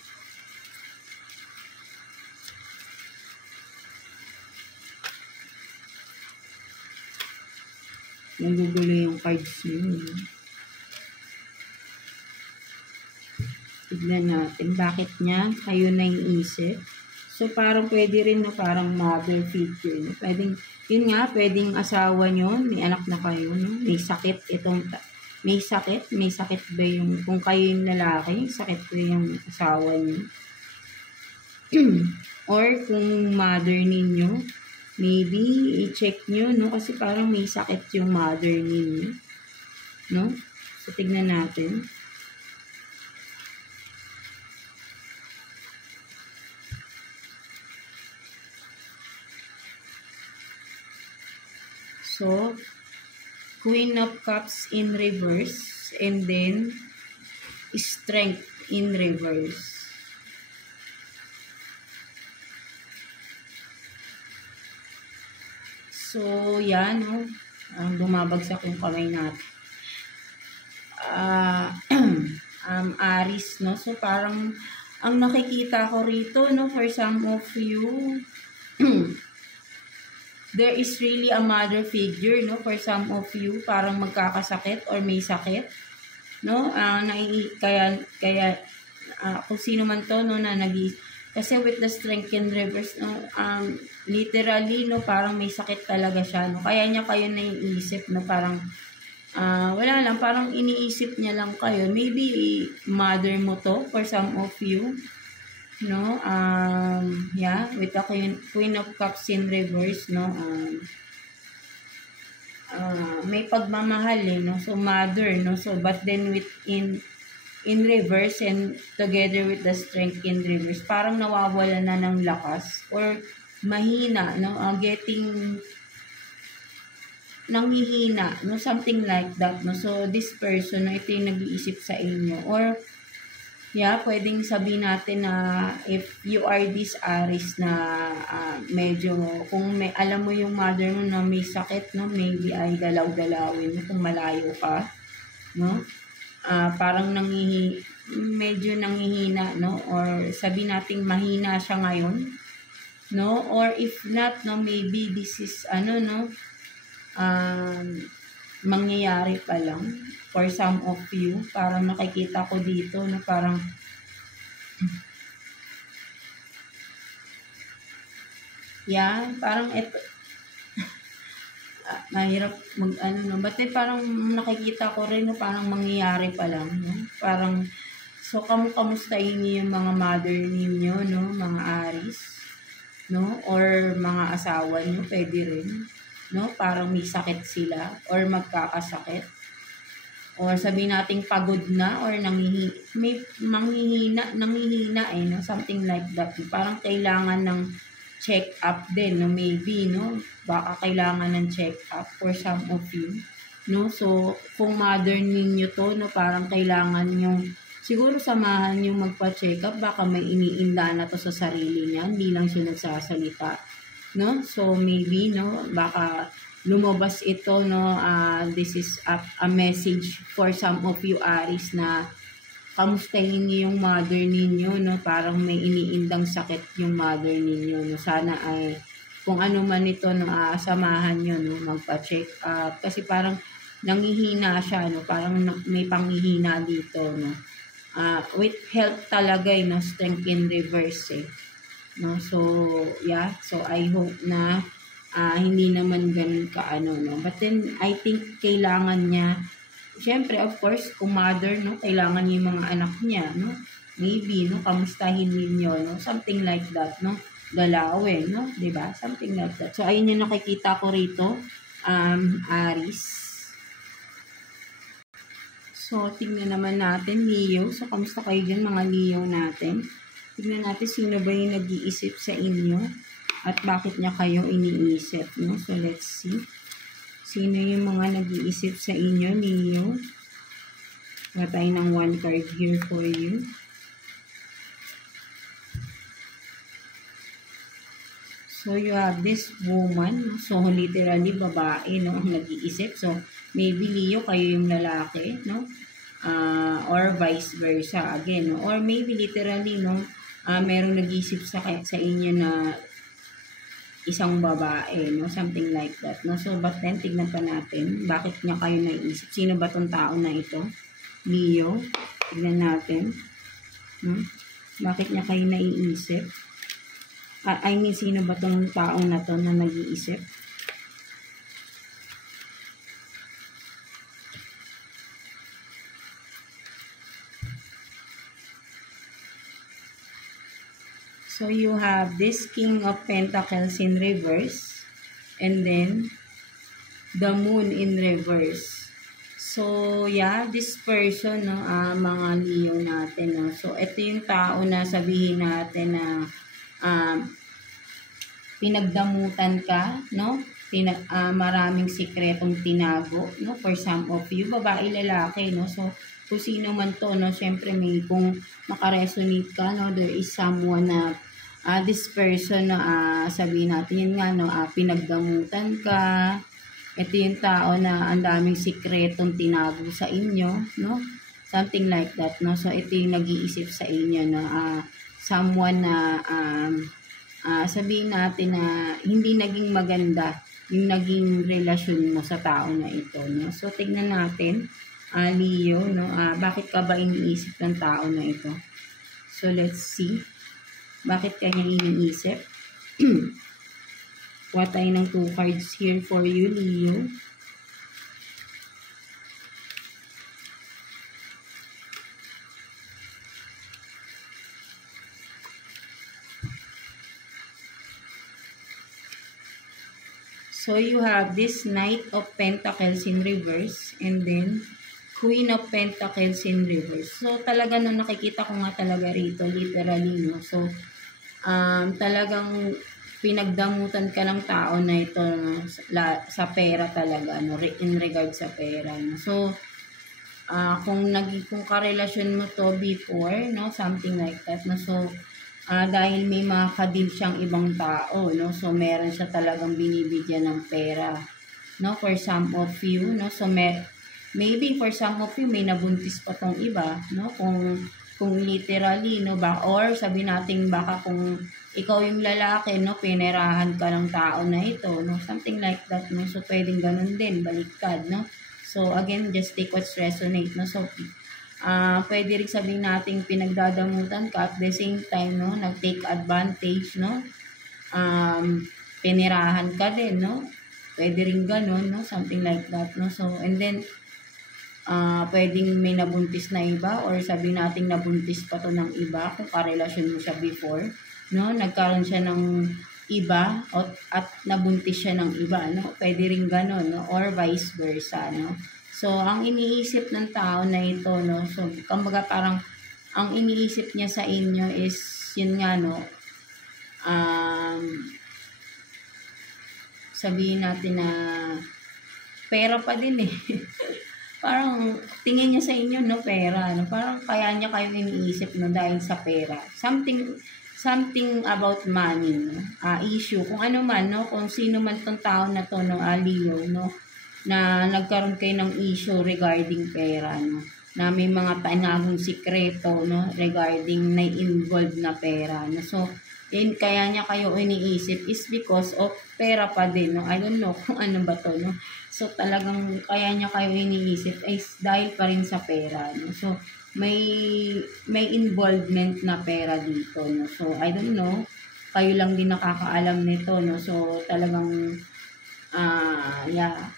Nagugulo yung cards niyo. Tignan natin, bakit niya kayo naiisip. So, parang pwede rin na parang mother figure. No? Pwedeng, yun nga, pwedeng asawa nyo, may anak na kayo, no? May sakit may sakit ba yung, kung kayo yung lalaki, sakit ba yung asawa nyo? Or kung mother ninyo, maybe i-check nyo, no? Kasi parang may sakit yung mother ninyo, no? So, tignan natin. So, Queen of Cups in reverse, and then Strength in reverse. So, yan, no? Bumabagsak yung kamay natin. Aries, no? So, parang, ang nakikita ko rito, no, for some of you, there is really a mother figure, no, for some of you, parang magkakasakit or may sakit, no, kaya kung sino man to, no, na kasi with the Strength in reverse, no, literally, no, parang may sakit talaga siya, no, kaya niya kayo naiisip, no, parang, wala lang, parang iniisip niya lang kayo, maybe mother mo to, for some of you, no, with the Queen of Cups in reverse, no, may pagmamahal, no, so mother, no, so but then in reverse and together with the Strength in reverse, parang nawawala na ng lakas or mahina, no, nanghihina, no, something like that, no, so this person, no, ito yung nag-iisip sa inyo, or pwedeng sabihin natin na if you are this Aries na medyo, kung alam mo yung mother mo na may sakit, no, maybe ay galaw-galawin mo kung malayo ka, no, parang medyo nanghihina, no, or sabihin natin mahina siya ngayon, no, or if not, no, maybe this is, no, mangyayari pa lang for some of you. Parang nakikita ko dito na parang parang ito mahirap no, but parang nakikita ko rin, no, parang mangyayari pa lang, no, parang so kamustahin niyo yung mga mother ninyo, no, mga Aries, no, or mga asawa niyo, pwede rin, no, parang may sakit sila or magkakasakit. Or sabihin natin pagod na or may nanghihina, no, something like that. Parang kailangan ng check-up din, no, maybe, no, baka kailangan ng check-up for some of you, no. So, kung mother ninyo to, no, parang kailangan yung, siguro samahan yung magpa-check-up, baka may iniinda na to sa sarili niya, hindi lang siya nagsasalita, no. So, maybe, no, baka lumabas ito, no, this is a message for some of you Aries na kamustahin niyo yung mother ninyo, no, parang may iniindang sakit yung mother ninyo, no, sana ay kung ano man ito, no, samahan nyo, no, magpa-check up, kasi parang nangihina siya, no? Parang may panghihina dito, no? With health talaga, no? Strength in reverse, eh. No? So, yeah. So, I hope na hindi naman ganun kaano, no? But then, I think kailangan niya, syempre, of course, kung mother, no? Kailangan niya yung mga anak niya, no? Maybe, no? Kamustahin ninyo, no? Something like that, no? Galawin, no? Diba? Something like that. So, ayun yung nakikita ko rito, Aries. So, tingnan naman natin, Leo. So, kamusta kayo dyan, mga Leo natin? Tingnan natin sino ba yung nag-iisip sa inyo at bakit niya kayo iniisip, no? So, let's see. Sino yung mga nag-iisip sa inyo, Leo? Patay ng 1 card here for you. So, you have this woman. So, literally, babae, no? Ang nag-iisip. So, maybe, Leo, kayo yung lalaki, no? Or vice versa, again, no? Or maybe, literally, no? Merong nag-iisip sa inyo na isang babae, no? Something like that, no? So, but then, tignan pa natin. Bakit niya kayo naiisip? Sino ba tong tao na ito? Leo. Tignan natin. No? Bakit niya kayo naiisip? I mean, sino ba tong tao na to na nag-iisip? So, you have this King of Pentacles in reverse. And then, the Moon in reverse. So, yeah, this person, no, mga Leo natin, no. So, ito yung tao na sabihin natin na pinagdamutan ka, no? Maraming sikretong tinago, no? For some of you, babae, lalaki, no? So, kung sino man to, no? Siyempre, kung makaresonate ka, no? There is someone na this person na sabihin natin yun nga, no? Pinagdamutan ka. Ito yung tao na ang daming sikretong tinago sa inyo, no? Something like that, no? So, ito yung nag-iisip sa inyo, no? Someone na sabihin natin na hindi naging maganda yung naging relasyon mo sa tao na ito, no? So, tignan natin, Leo, no? Bakit ka ba iniisip ng tao na ito? So, let's see. Bakit kanya iniisip? Kuha tayo ng 2 cards here for you, Leo. So, you have this Knight of Pentacles in reverse and then Queen of Pentacles in reverse. So, talaga no, nakikita ko nga talaga rito, literally, no? So, talagang pinagdamutan ka ng tao na ito, no? Sa pera talaga, no? In regard sa pera, no? So, kung karelasyon mo to before, no? Something like that, no? So, dahil may mga kadil siyang ibang tao, no? So, meron siya talagang binibigyan ng pera, no? For some of you, no? So, maybe for some of you, may nabuntis pa tong iba, no? Kung literally, no? Or sabi natin baka kung ikaw yung lalaki, no? Pinerahan ka ng tao na ito, no? Something like that, no? So, pwedeng ganun din, baliktad, no? So, again, just take what's resonate, no? So, pwede rin sabihin natin pinagdadamutan ka at the same time, no, nag-take advantage, no, pinirahan ka din, no, pwede rin ganun, no, something like that, no. So, and then, pwedeng may nabuntis na iba or sabihin natin nabuntis pa to ng iba kung karelasyon mo siya before, no, nagkaroon siya ng iba at nabuntis siya ng iba, no, pwede rin ganun, no, or vice versa, no. So, ang iniisip ng tao na ito, no, so, kumbaga parang, ang iniisip niya sa inyo is, yun nga, no, sabihin natin na, pera pa din eh. Parang, tingin niya sa inyo, no, pera, no, parang kaya niya kayo iniisip, no, dahil sa pera. Something about money, no, issue, kung ano man, no, kung sino man tong tao na to, no, Leo, no, na nagkaroon kayo ng issue regarding pera, no? Na may mga tinagong sikreto, no? Regarding na involved na pera, no? So, kaya niya kayo iniisip is because of pera pa din, no? I don't know kung ano ba to, no? So, talagang kaya niya kayo iniisip is dahil pa rin sa pera, no? So, may involvement na pera dito, no? So, I don't know. Kayo lang din nakakaalam nito, no? So, talagang,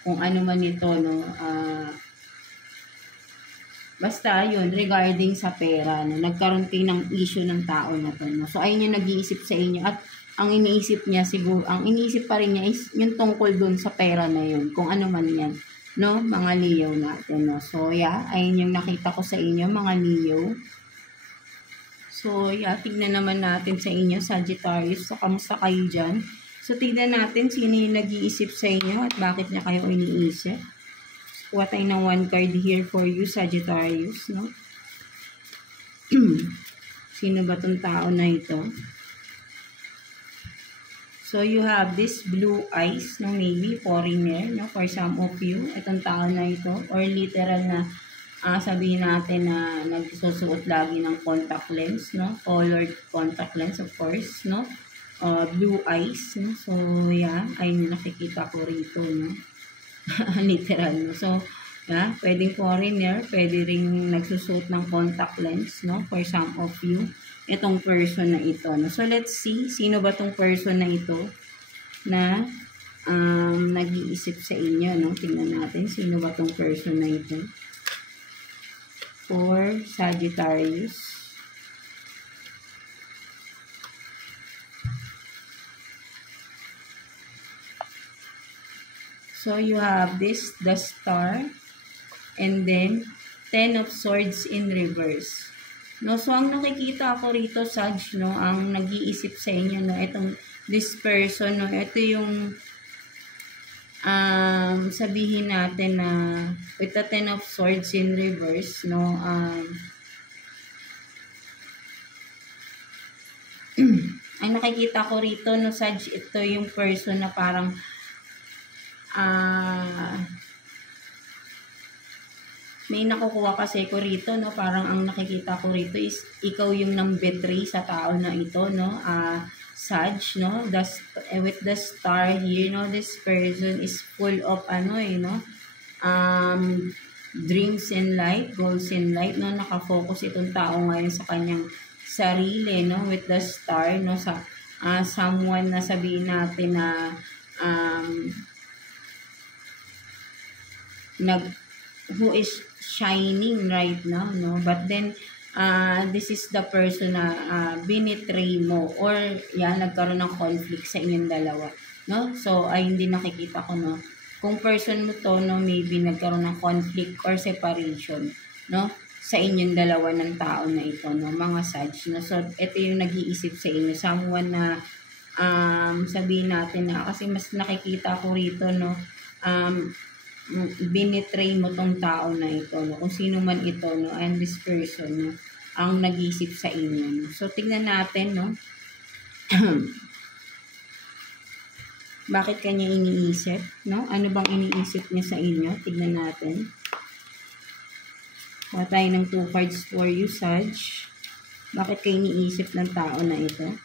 kung ano man ito, no? Basta yun, regarding sa pera, no, nagkaroon kayo ng issue ng tao na to. No? So, ayun yung nag-iisip sa inyo. At ang iniisip niya siguro, ang iniisip pa rin niya is yung tungkol dun sa pera na yun. Kung ano man yan. No? Mga Leo natin. No? So, ayun yung nakita ko sa inyo, mga Leo. So, tignan naman natin sa inyo, Sagittarius. So, kamusta kayo dyan? So, tignan natin sino yung nag-iisip sa inyo at bakit niya kayo iniisip. Kuha tayo ng 1 card here for you, Sagittarius, no? Sino ba tong tao na ito? So, you have this blue eyes, no? Maybe foreigner, no? For some of you, itong tao na ito. Or literal na, sabihin natin na nagsusuot lagi ng contact lens, no? Colored contact lens, of course, no? Blue eyes, no? So, ayun yung nakikita ko rito, no? Literal, no? So, pwedeng foreigner, pwede ring nagsusuot ng contact lens, no? For some of you, itong person na ito, no? So, let's see, sino ba tong person na ito na nag-iisip sa inyo, no? Tingnan natin, sino ba tong person na ito for Sagittarius. So, you have this, the star, and then 10 of swords in reverse. No, so, ang nakikita ako rito, Sag, no, ang nag-iisip sa inyo, no, itong, this person, no, ito yung, sabihin natin na, with the 10 of swords in reverse, no, ang nakikita ko rito, no, Sag, ito yung person na parang, may nakukuha kasi ko rito, no, parang ang nakikita ko rito is ikaw yung nang-betray sa tao na ito, no, Sag, no, with the star here, no, this person is full of, no, dreams and light, goals and light, no, nakafocus itong tao ngayon sa kanyang sarili, no, with the star, no, sa someone na sabihin natin na, who is shining right now, no? But then, this is the person na binitray mo or nagkaroon ng conflict sa inyong dalawa, no? So, ay hindi nakikita ko, no? Kung person mo to, no, maybe nagkaroon ng conflict or separation, no? Sa inyong dalawa ng tao na ito, no? Mga Sag, no? So, ito yung nag-iisip sa inyo. Someone na, sabihin natin na, kasi mas nakikita ko rito, no? Binitray mo tong tao na ito, no? Kung sino man ito, no? And this person, no? Ang nag-iisip sa inyo, no? So, tingnan natin, no? Bakit kanya iniisip, no? Ano bang iniisip niya sa inyo? Tingnan natin. Kuha tayo ng 2 cards for you, Sag. Bakit kayo iniisip ng tao na ito?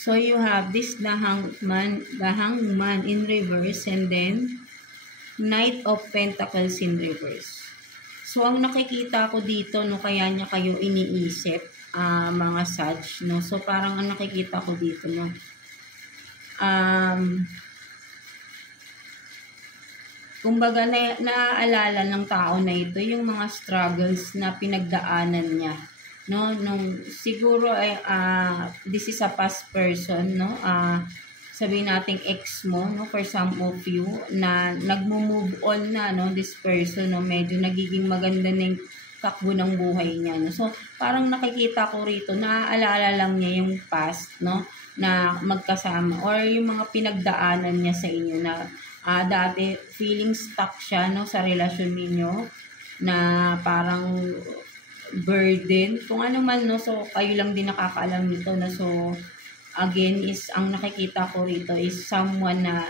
So, you have this, the hangman in reverse, and then, Knight of Pentacles in reverse. So, ang nakikita ko dito, no, kaya niya kayo iniisip, mga Sag, no? So, parang ang nakikita ko dito, no, kumbaga, naaalala ng tao na ito, yung mga struggles na pinagdaanan niya, no, siguro ay this is a past person, no, sabihin nating ex mo, no, for some of you na nagmo-move on na, no, this person, no, medyo nagiging maganda na yung takbo ng buhay niya, no. So, parang nakikita ko rito, naaalala lang niya yung past, no, na magkasama or yung mga pinagdaanan niya sa inyo na dati feeling stuck siya, no, sa relasyon ninyo na parang burden, kung ano man, no. So, kayo lang din nakakaalam nito, no. So, again, is ang nakikita ko rito is someone na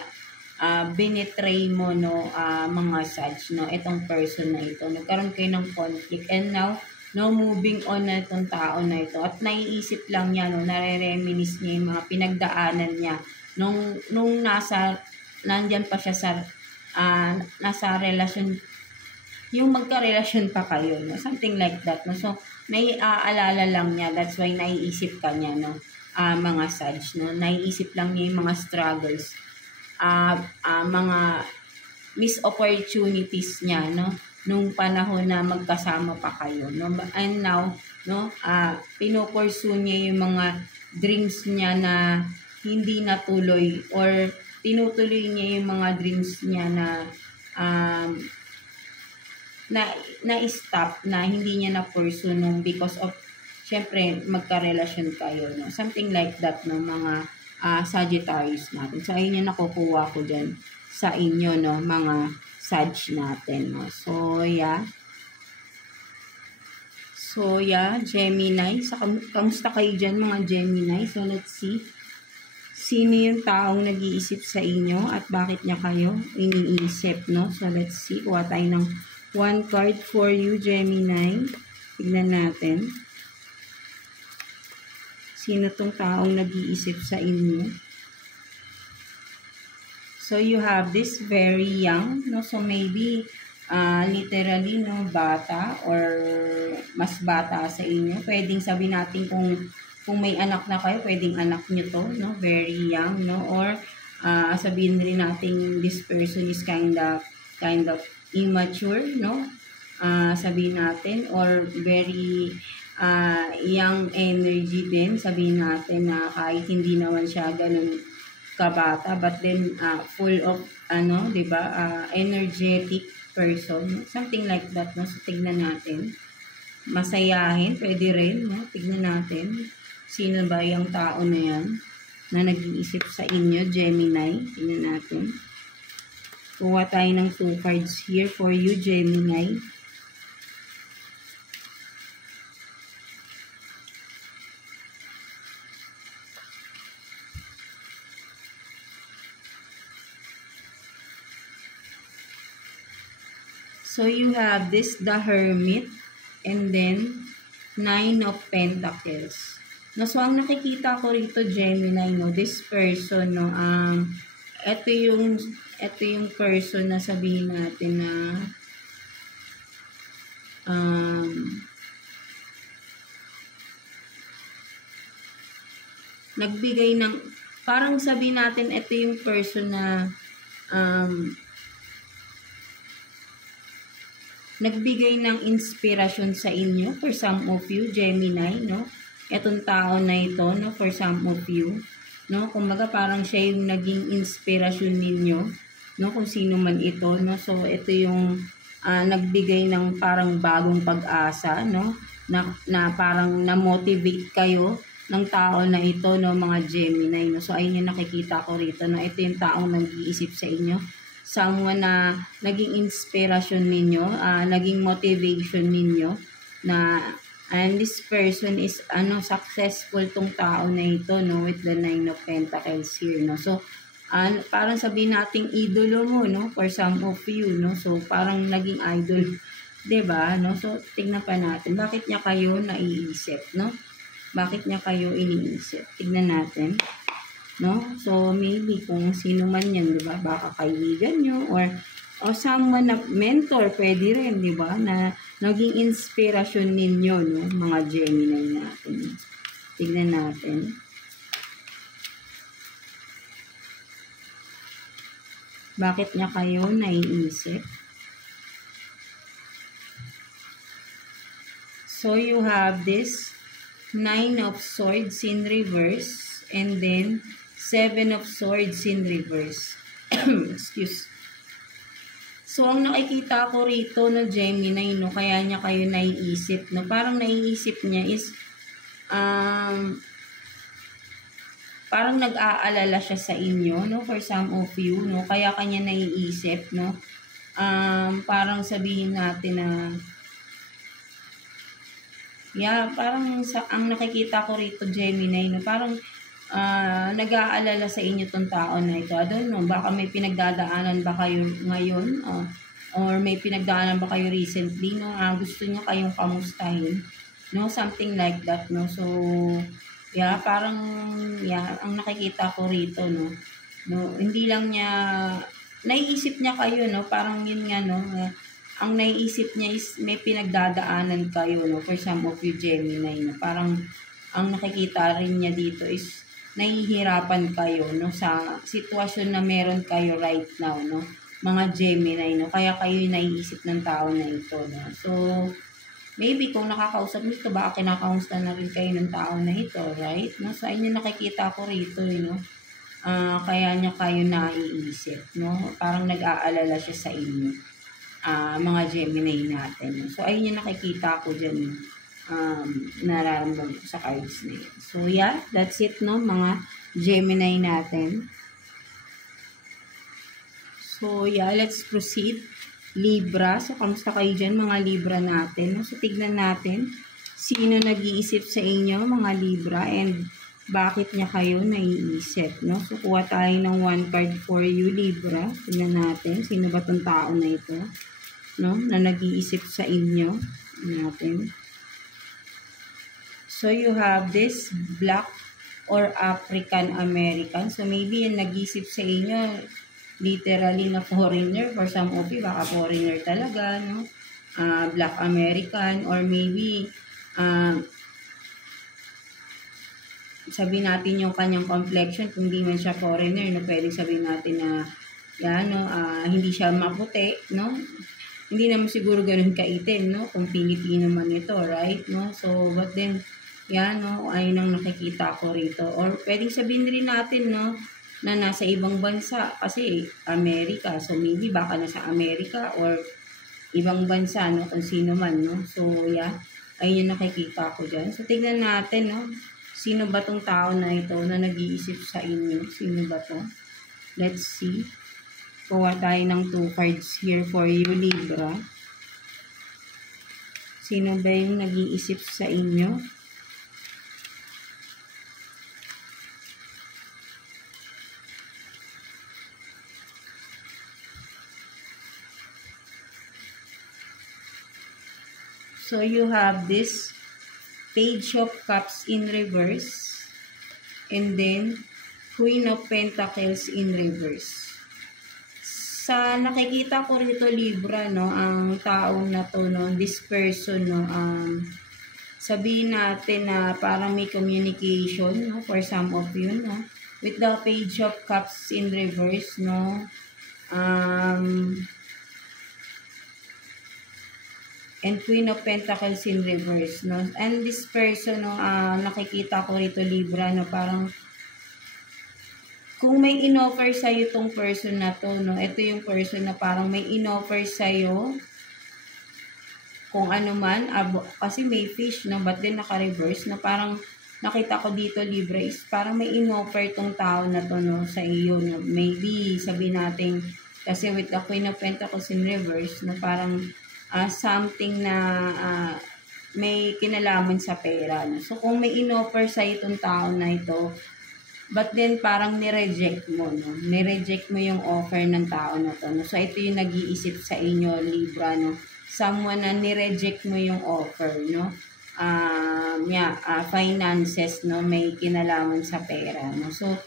binetray mo, no, mga Sag, no, itong person na ito. Nagkaroon kayo ng conflict, and now, no, moving on na itong tao na ito, at naiisip lang niya, no, nare-reminisce niya yung mga pinagdaanan niya nung nandyan pa siya sa nasa relasyon, yung magka-relasyon pa kayo, no, something like that, no. So naiaalala lang niya, that's why naiisip ka niya, no, mga Sag, no, naiisip lang niya yung mga struggles, mga missed opportunities niya, no, nung panahon na magkasama pa kayo, no. And now, no, pinopursue niya yung mga dreams niya na hindi natuloy, or tinutuloy niya yung mga dreams niya na-stop, na hindi niya na-pursue nung because of, syempre, magka-relasyon kayo, no. Something like that, no, mga Sagittarius natin. So, ayun yung nakukuha ko dyan sa inyo, no, mga Sag natin, no. So, yeah. So, yeah, Gemini. So, kamusta kayo dyan, mga Gemini? So, let's see. Sino yung taong nag-iisip sa inyo at bakit niya kayo iniisip, no? So, let's see. Kuha tayo ng one card for you, Gemini. Tignan natin. Sino tong taong nag-iisip sa inyo? So, you have this very young, no? So, maybe, literally, no, bata or mas bata sa inyo. Pwedeng sabihin natin kung may anak na kayo, pwedeng anak nyo to, no? Very young, no? Or, sabihin rin natin this person is kind of immature, no? Sabihin natin, or very young energy din, sabihin natin na kahit hindi naman siya ganun kabata, but then full of, diba, energetic person, something like that, no? So, tignan natin. Masayahin, pwede rin, no? Tignan natin. Sino ba yung tao na yan na nag-iisip sa inyo, Gemini? Tignan natin. Kuha tayo ng 2 cards here for you, Gemini. So, you have this, the Hermit, and then 9 of Pentacles. No, so, ang nakikita ko rito, Gemini, no, this person, no, ito yung person na sabihin natin na, nagbigay ng, parang sabihin natin, ito yung person na, nagbigay ng inspirasyon sa inyo, for some of you, Gemini, no? Etong tao na ito, no, for some of you, no? Kumbaga parang siya yung naging inspirasyon ninyo, no? Kung sino man ito, no? So, ito yung nagbigay ng parang bagong pag-asa, no? Na parang na-motivate kayo ng tao na ito, no, mga Gemini, no? So, ayun yung nakikita ko rito, no? Ito yung taong nag-iisip sa inyo. Someone na naging inspiration ninyo, naging motivation ninyo, na, and this person is, successful tong tao na ito, no, with the 9 of Pentacles here, no. So, parang sabihin nating idolo mo, no, for some of you, no. So, parang naging idol, 'di ba, no. So, tingnan pa natin, bakit niya kayo naiisip, no? Bakit niya kayo iniisip? Tignan natin. No? So, maybe kung sino man yan, di ba? Baka kaibigan nyo, or someone na mentor, pwede rin, di ba? Na naging inspirasyon ninyo, no? Mga Gemini natin. Tignan natin. Bakit niya kayo naiisip? So, you have this 9 of Swords in reverse, and then 7 of Swords in reverse. Excuse. So, ang nakikita ko rito, no, Gemini, no, kaya niya kayo naiisip, no, parang naiisip niya is, parang nag-aalala siya sa inyo, no, for some of you, no, kaya kanya naiisip, no, parang sabihin natin na, yeah, parang ang nakikita ko rito, Gemini, no, parang nag-aalala sa inyo tong tao na ito. I don't know, baka may pinagdadaanan ba kayo ngayon, or may pinagdaanan ba kayo recently, no? Gusto niya kayong kamustahin, no? Something like that, no? So, yeah, parang, yeah, ang nakikita ko rito, no? No, hindi lang niya, naiisip niya kayo, no? Parang yun nga, no? Ang naiisip niya is may pinagdadaanan kayo, no? For some of you Gemini, no? Parang, ang nakikita rin niya dito is nahihirapan kayo, no? Sa sitwasyon na meron kayo right now, no? Mga Gemini, no? Kaya kayo naiisip ng tao na ito, no? So, maybe kung nakakausap nito, baka kinakamusta na rin kayo ng tao na ito, right? No? Sa inyo nakikita ko rito, no? Kaya niya kayo naiisip, no? Parang nag-aalala siya sa inyo, mga Gemini natin. No? So, ayun yung nakikita ko dyan, nararamdaman ko sa cards na yun. So, yeah, that's it, no? Mga Gemini natin. So, yeah, let's proceed. Libra. So, kamusta kayo dyan, mga Libra natin? No? So, tignan natin sino nag-iisip sa inyo, mga Libra, and bakit niya kayo naiisip, no? So, kuha tayo ng one card for you, Libra. Tignan natin, sino ba tong tao na ito, no? Na nag-iisip sa inyo. Natin. So, you have this Black or African American. So, maybe yung nag-iisip sa inyo, literally na foreigner. For some of you, baka foreigner talaga, no? Black American, or maybe, sabihin natin yung kanyang complexion, kung hindi man siya foreigner, no, pwedeng sabihin natin na, yan, no, hindi siya maputi, no? Hindi naman siguro ganun kaitim, no? Kung Pilipino man ito, right? No? So, but then, yan, no? Ayun ang nakikita ko rito. Or pwedeng sabihin rin natin, no? Na nasa ibang bansa, kasi Amerika. So, maybe baka nasa Amerika or ibang bansa, no? Kung sino man, no? So, yeah. Ayun yung nakikita ko dyan. So, tignan natin, no? Sino ba tong tao na ito na nag-iisip sa inyo? Sino ba to? Let's see. Kuha tayo ng 2 cards here for you, Libra. Sino ba yung nag-iisip sa inyo? So, you have this Page of Cups in reverse, and then Queen of Pentacles in reverse. Sa nakikita ko rito, Libra, no, ang tao na to, no, this person, no, sabihin natin na parang may communication, no, for some of you, no, with the Page of Cups in reverse, no, and Queen of Pentacles in reverse, no? And this person, no, nakikita ko rito, Libra, no, parang kung may in-offer sa'yo itong person na to, no, ito yung person na parang may in-offer sa'yo, kung ano man, kasi may fish, no, but then naka-reverse, no, parang nakita ko dito, Libra, is parang may in-offer itong tao na to, no, sa iyo, no, maybe, sabihin natin, kasi with the Queen of Pentacles in reverse, no, parang, something na may kinalaman sa pera. No? So, kung may in-offer sa itong tao na ito, but then parang nireject mo, no? Nireject mo yung offer ng tao na to. No? So, ito yung nag-iisip sa inyo, Libra, no? Someone na nireject mo yung offer, no? Finances, no? May kinalaman sa pera, no? So,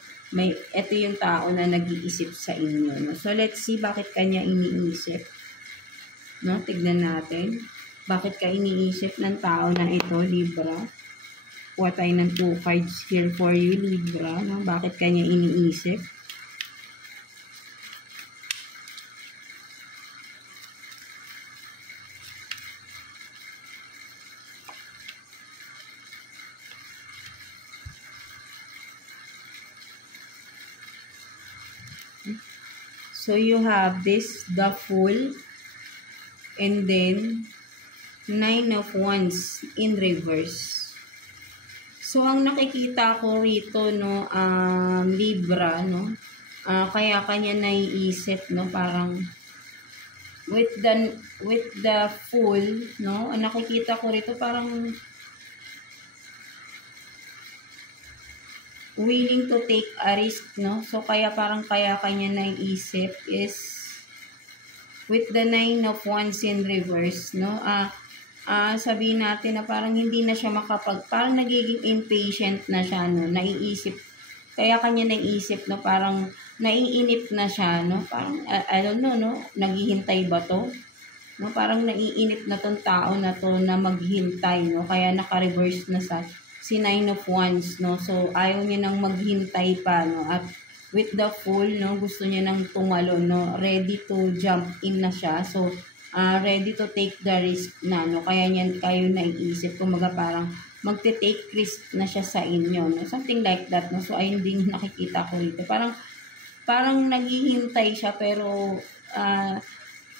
ito yung tao na nag-iisip sa inyo, no? So, let's see bakit kanya iniisip. No, tignan natin. Bakit ka iniisip ng tao na ito, Libra? Kuha tayo ng 2 cards here for you, Libra. No? Bakit kanya iniisip? So, you have this, the Fool. And then, 9 of Wands in reverse. So, ang nakikita ko rito, no, Libra, no, kaya kanya naiisip, no, parang, with the Fool, no, ang nakikita ko rito, parang, willing to take a risk, no? So, kaya parang kaya kanya naiisip is with the 9 of Wands in reverse, no? Sabihin natin na parang hindi na siya parang nagiging impatient na siya, no? Naiisip, kaya kanya naiisip, no? Parang naiinip na siya, no? Parang, I don't know, no? Naghihintay ba to? No? Parang naiinip na tong tao na to na maghintay, no? Kaya naka-reverse na si 9 of Wands, no? So, ayaw niya nang maghintay pa, no? At with the Fool, no? Gusto niya nang tumalon, no? Ready to jump in na siya. So, ready to take the risk na, no? Kaya niyan kayo naiisip, kumaga parang magte-take risk na siya sa inyo, no? Something like that, no? So, ayun din nakikita ko rito. Parang naghihintay siya, pero,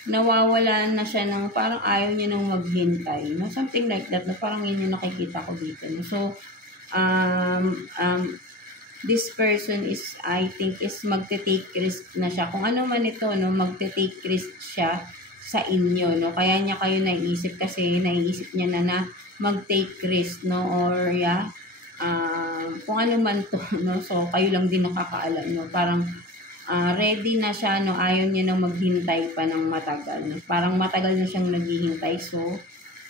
nawawala na siya ng parang ayaw niya nang maghintay, no? Something like that, no? Parang yun yung nakikita ko dito, no? So, this person is, I think, is magte-take risk na siya. Kung ano man ito, no? Magte-take risk siya sa inyo, no? Kaya niya kayo naiisip kasi naiisip niya na mag-take risk, no? Or, yeah, kung ano man to, no? So, kayo lang din nakakaalam, no? Parang, ready na siya, no? Ayaw niya nang maghintay pa ng matagal, no? Parang matagal na siyang naghihintay, so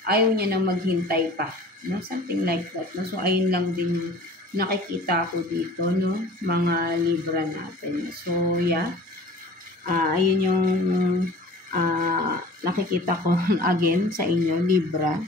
ayaw niya nang maghintay pa, no? Something like that, no? So ayun lang din nakikita ko dito, no? Mga Libra natin. So yeah, ayun yung nakikita ko again sa inyo, Libra.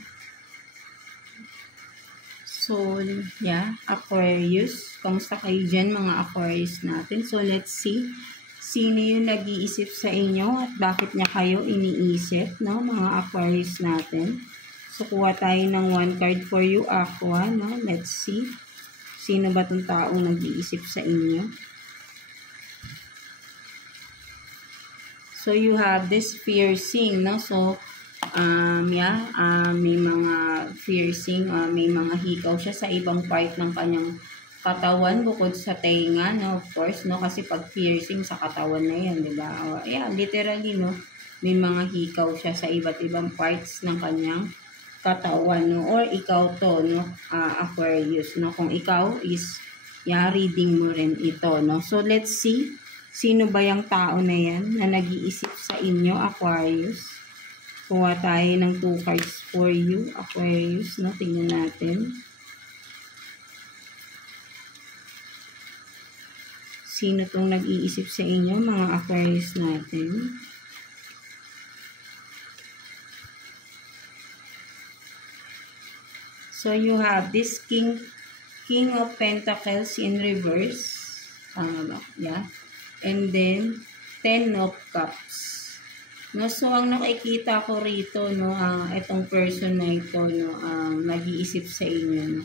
So, yeah, Aquarius. Kamusta kayo dyan, mga Aquarius natin? So, let's see. Sino yung nag-iisip sa inyo at bakit niya kayo iniisip, no? Mga Aquarius natin. So, kuha tayo ng 1 card for you, Aqua, no? Let's see. Sino ba itong taong nag-iisip sa inyo? So, you have this piercing, no? So, may mga piercing, may mga hikaw siya sa ibang part ng kanyang katawan bukod sa tenga, no? Of course, no? Kasi pag piercing sa katawan na yan, di ba? Yeah, literally, no? May mga hikaw siya sa iba't ibang parts ng kanyang katawan, no? Or ikaw to, no? Aquarius, no? Kung ikaw is, yeah, reading mo rin ito, no? So, let's see. Sino ba yung tao na yan na nag-iisip sa inyo, Aquarius? Kuha tayo ng 2 cards for you, Aquarius, no? Tingnan natin. Sino tong nag-iisip sa inyo, mga Aquarius natin? So, you have this King of Pentacles in reverse. Tama ba? Yeah. And then, 10 of Cups. No, so ang nakikita ko rito, no, itong person na ito, no, nag-iisip sa inyo, no.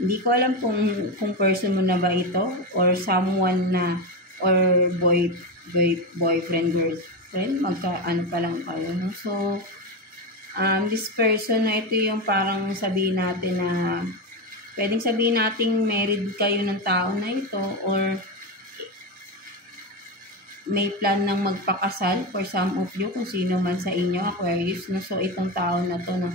Hindi ko alam kung person mo na ba ito or someone na or boyfriend, girlfriend, ano pa lang kayo, no. So this person na ito yung parang sabihin natin na pwedeng sabihin nating married kayo ng tao na ito or may plan ng magpakasal for some of you, kung sino man sa inyo, Aquarius, no? So, itong tao na to, no?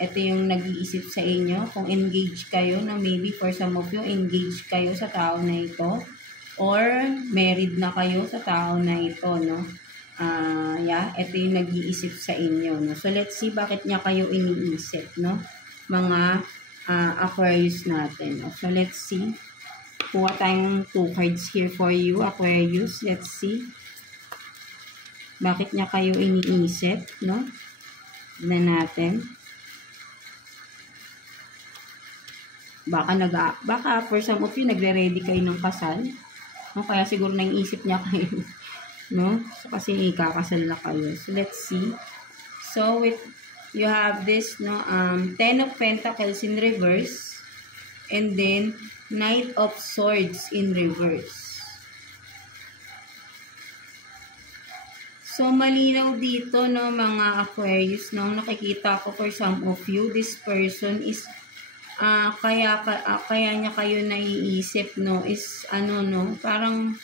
Ito yung nag-iisip sa inyo. Kung engaged kayo, no? Maybe for some of you, engaged kayo sa tao na ito. Or, married na kayo sa tao na ito, no? Yeah, ito yung nag-iisip sa inyo, no? So, let's see bakit niya kayo iniisip, no? Mga Aquarius natin, no? So, let's see. Kuha tayong 2 cards here for you, Aquarius. Let's see. Bakit niya kayo iniisip, no? Tignan natin. Baka for some of you, nagre-ready kayo ng kasal. No? Kaya siguro naiisip niya kayo. No? So, kasi ikakasal na kayo. So, let's see. So, you have this, no? 10 of Pentacles in reverse. And then, Knight of Swords in reverse. So, malinaw dito, no, mga Aquarius, no, nakikita ko for some of you, this person is, kaya niya kayo naiisip, no, is, no, parang,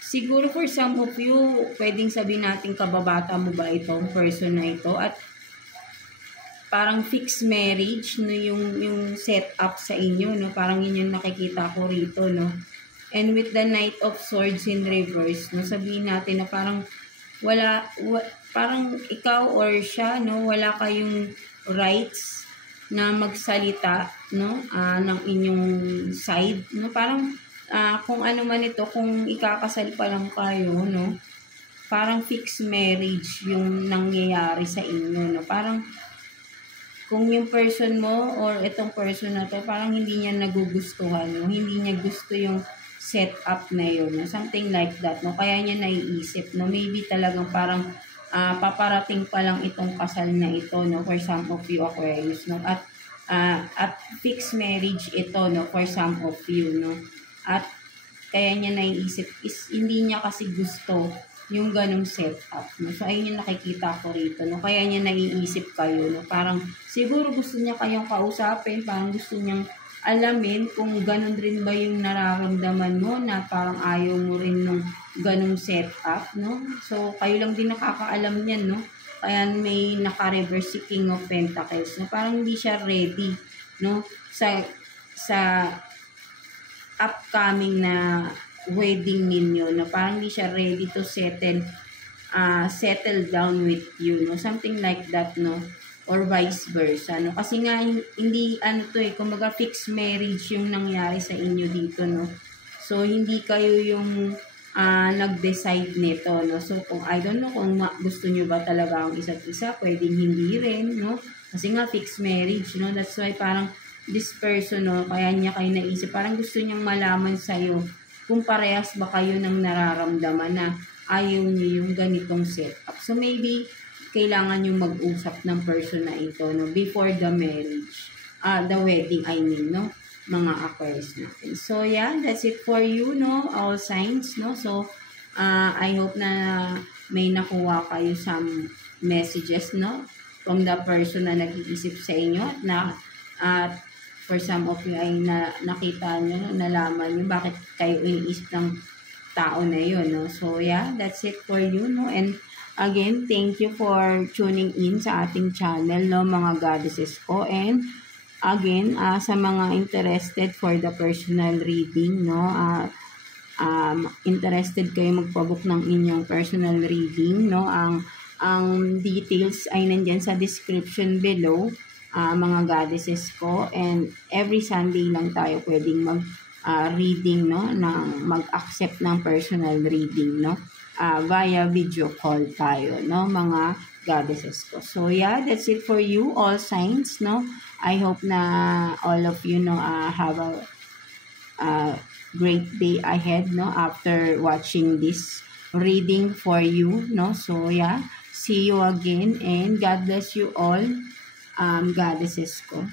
siguro for some of you, pwedeng sabihin natin kababata mo ba itong person na ito, at parang fixed marriage, no, yung set up sa inyo, no, parang yun yung nakikita ko rito, no. And with the Knight of Swords in reverse, no, sabihin natin na parang parang ikaw or siya, no, wala kayong rights na magsalita, no, ng inyong side, no, parang kung ano man ito, kung ikakasal pa lang kayo, no, parang fixed marriage yung nangyayari sa inyo, no, parang kung yung person mo or itong person na to, parang hindi niya nagugustuhan, no? Hindi niya gusto yung setup na yun, no? Something like that, no? Kaya niya naiisip, no? Maybe talagang parang paparating pa lang itong kasal na ito, no? For some of you Aquarius, no? At fixed marriage ito, no? For some of you, no? At kaya niya naiisip is hindi niya kasi gusto yung ganong setup, no? So, ayun yung nakikita ko rito, no? Kaya niya naiisip kayo, no? Parang, siguro gusto niya kayong kausapin, parang gusto niyang alamin kung ganon rin ba yung nararamdaman mo na parang ayaw mo rin nung ganong setup, no? So, kayo lang din nakakaalam niyan, no? Kaya may naka-reverse si King of Pentacles, no? Parang hindi siya ready, no? Sa upcoming na wedding ninyo, no, parang hindi siya ready to settle down with you, no, something like that, no, or vice versa, no, kasi nga hindi kumbaga fixed marriage yung nangyari sa inyo dito, no, so hindi kayo yung nag-decide nito, no, so kung I don't know kung gusto nyo ba talaga ang isa't isa, pwedeng hindi rin, no, kasi nga fixed marriage, no, that's why parang this person, no, kaya niya kayo naisip, parang gusto niyang malaman sa'yo kung parehas ba kayo ng nararamdaman na ayaw niyo yung ganitong setup. So, maybe, kailangan yung mag-usap ng person na ito, no, before the marriage, the wedding, I mean, no, mga Aquarius natin. So, yeah, that's it for you, no, all signs, no. So, I hope na may nakuha kayo some messages, no, from the person na nag-iisip sa inyo at for some of you ay nakita nyo, nalaman nyo bakit kayo iniisip ng tao na yun, no? So, yeah, that's it for you, no? And again, thank you for tuning in sa ating channel, no, mga goddesses ko. And again, sa mga interested for the personal reading, no, interested kayo magpabook ng inyong personal reading, no, ang details ay nandyan sa description below, mga goddesses ko, and every Sunday lang tayo pwedeng reading, no, mag-accept ng personal reading, no, via video call tayo, no, mga goddesses ko. So, yeah, that's it for you, all signs, no. I hope na all of you, no, have a great day ahead, no, after watching this reading for you, no. So, yeah, see you again, and God bless you all, goddesses ko.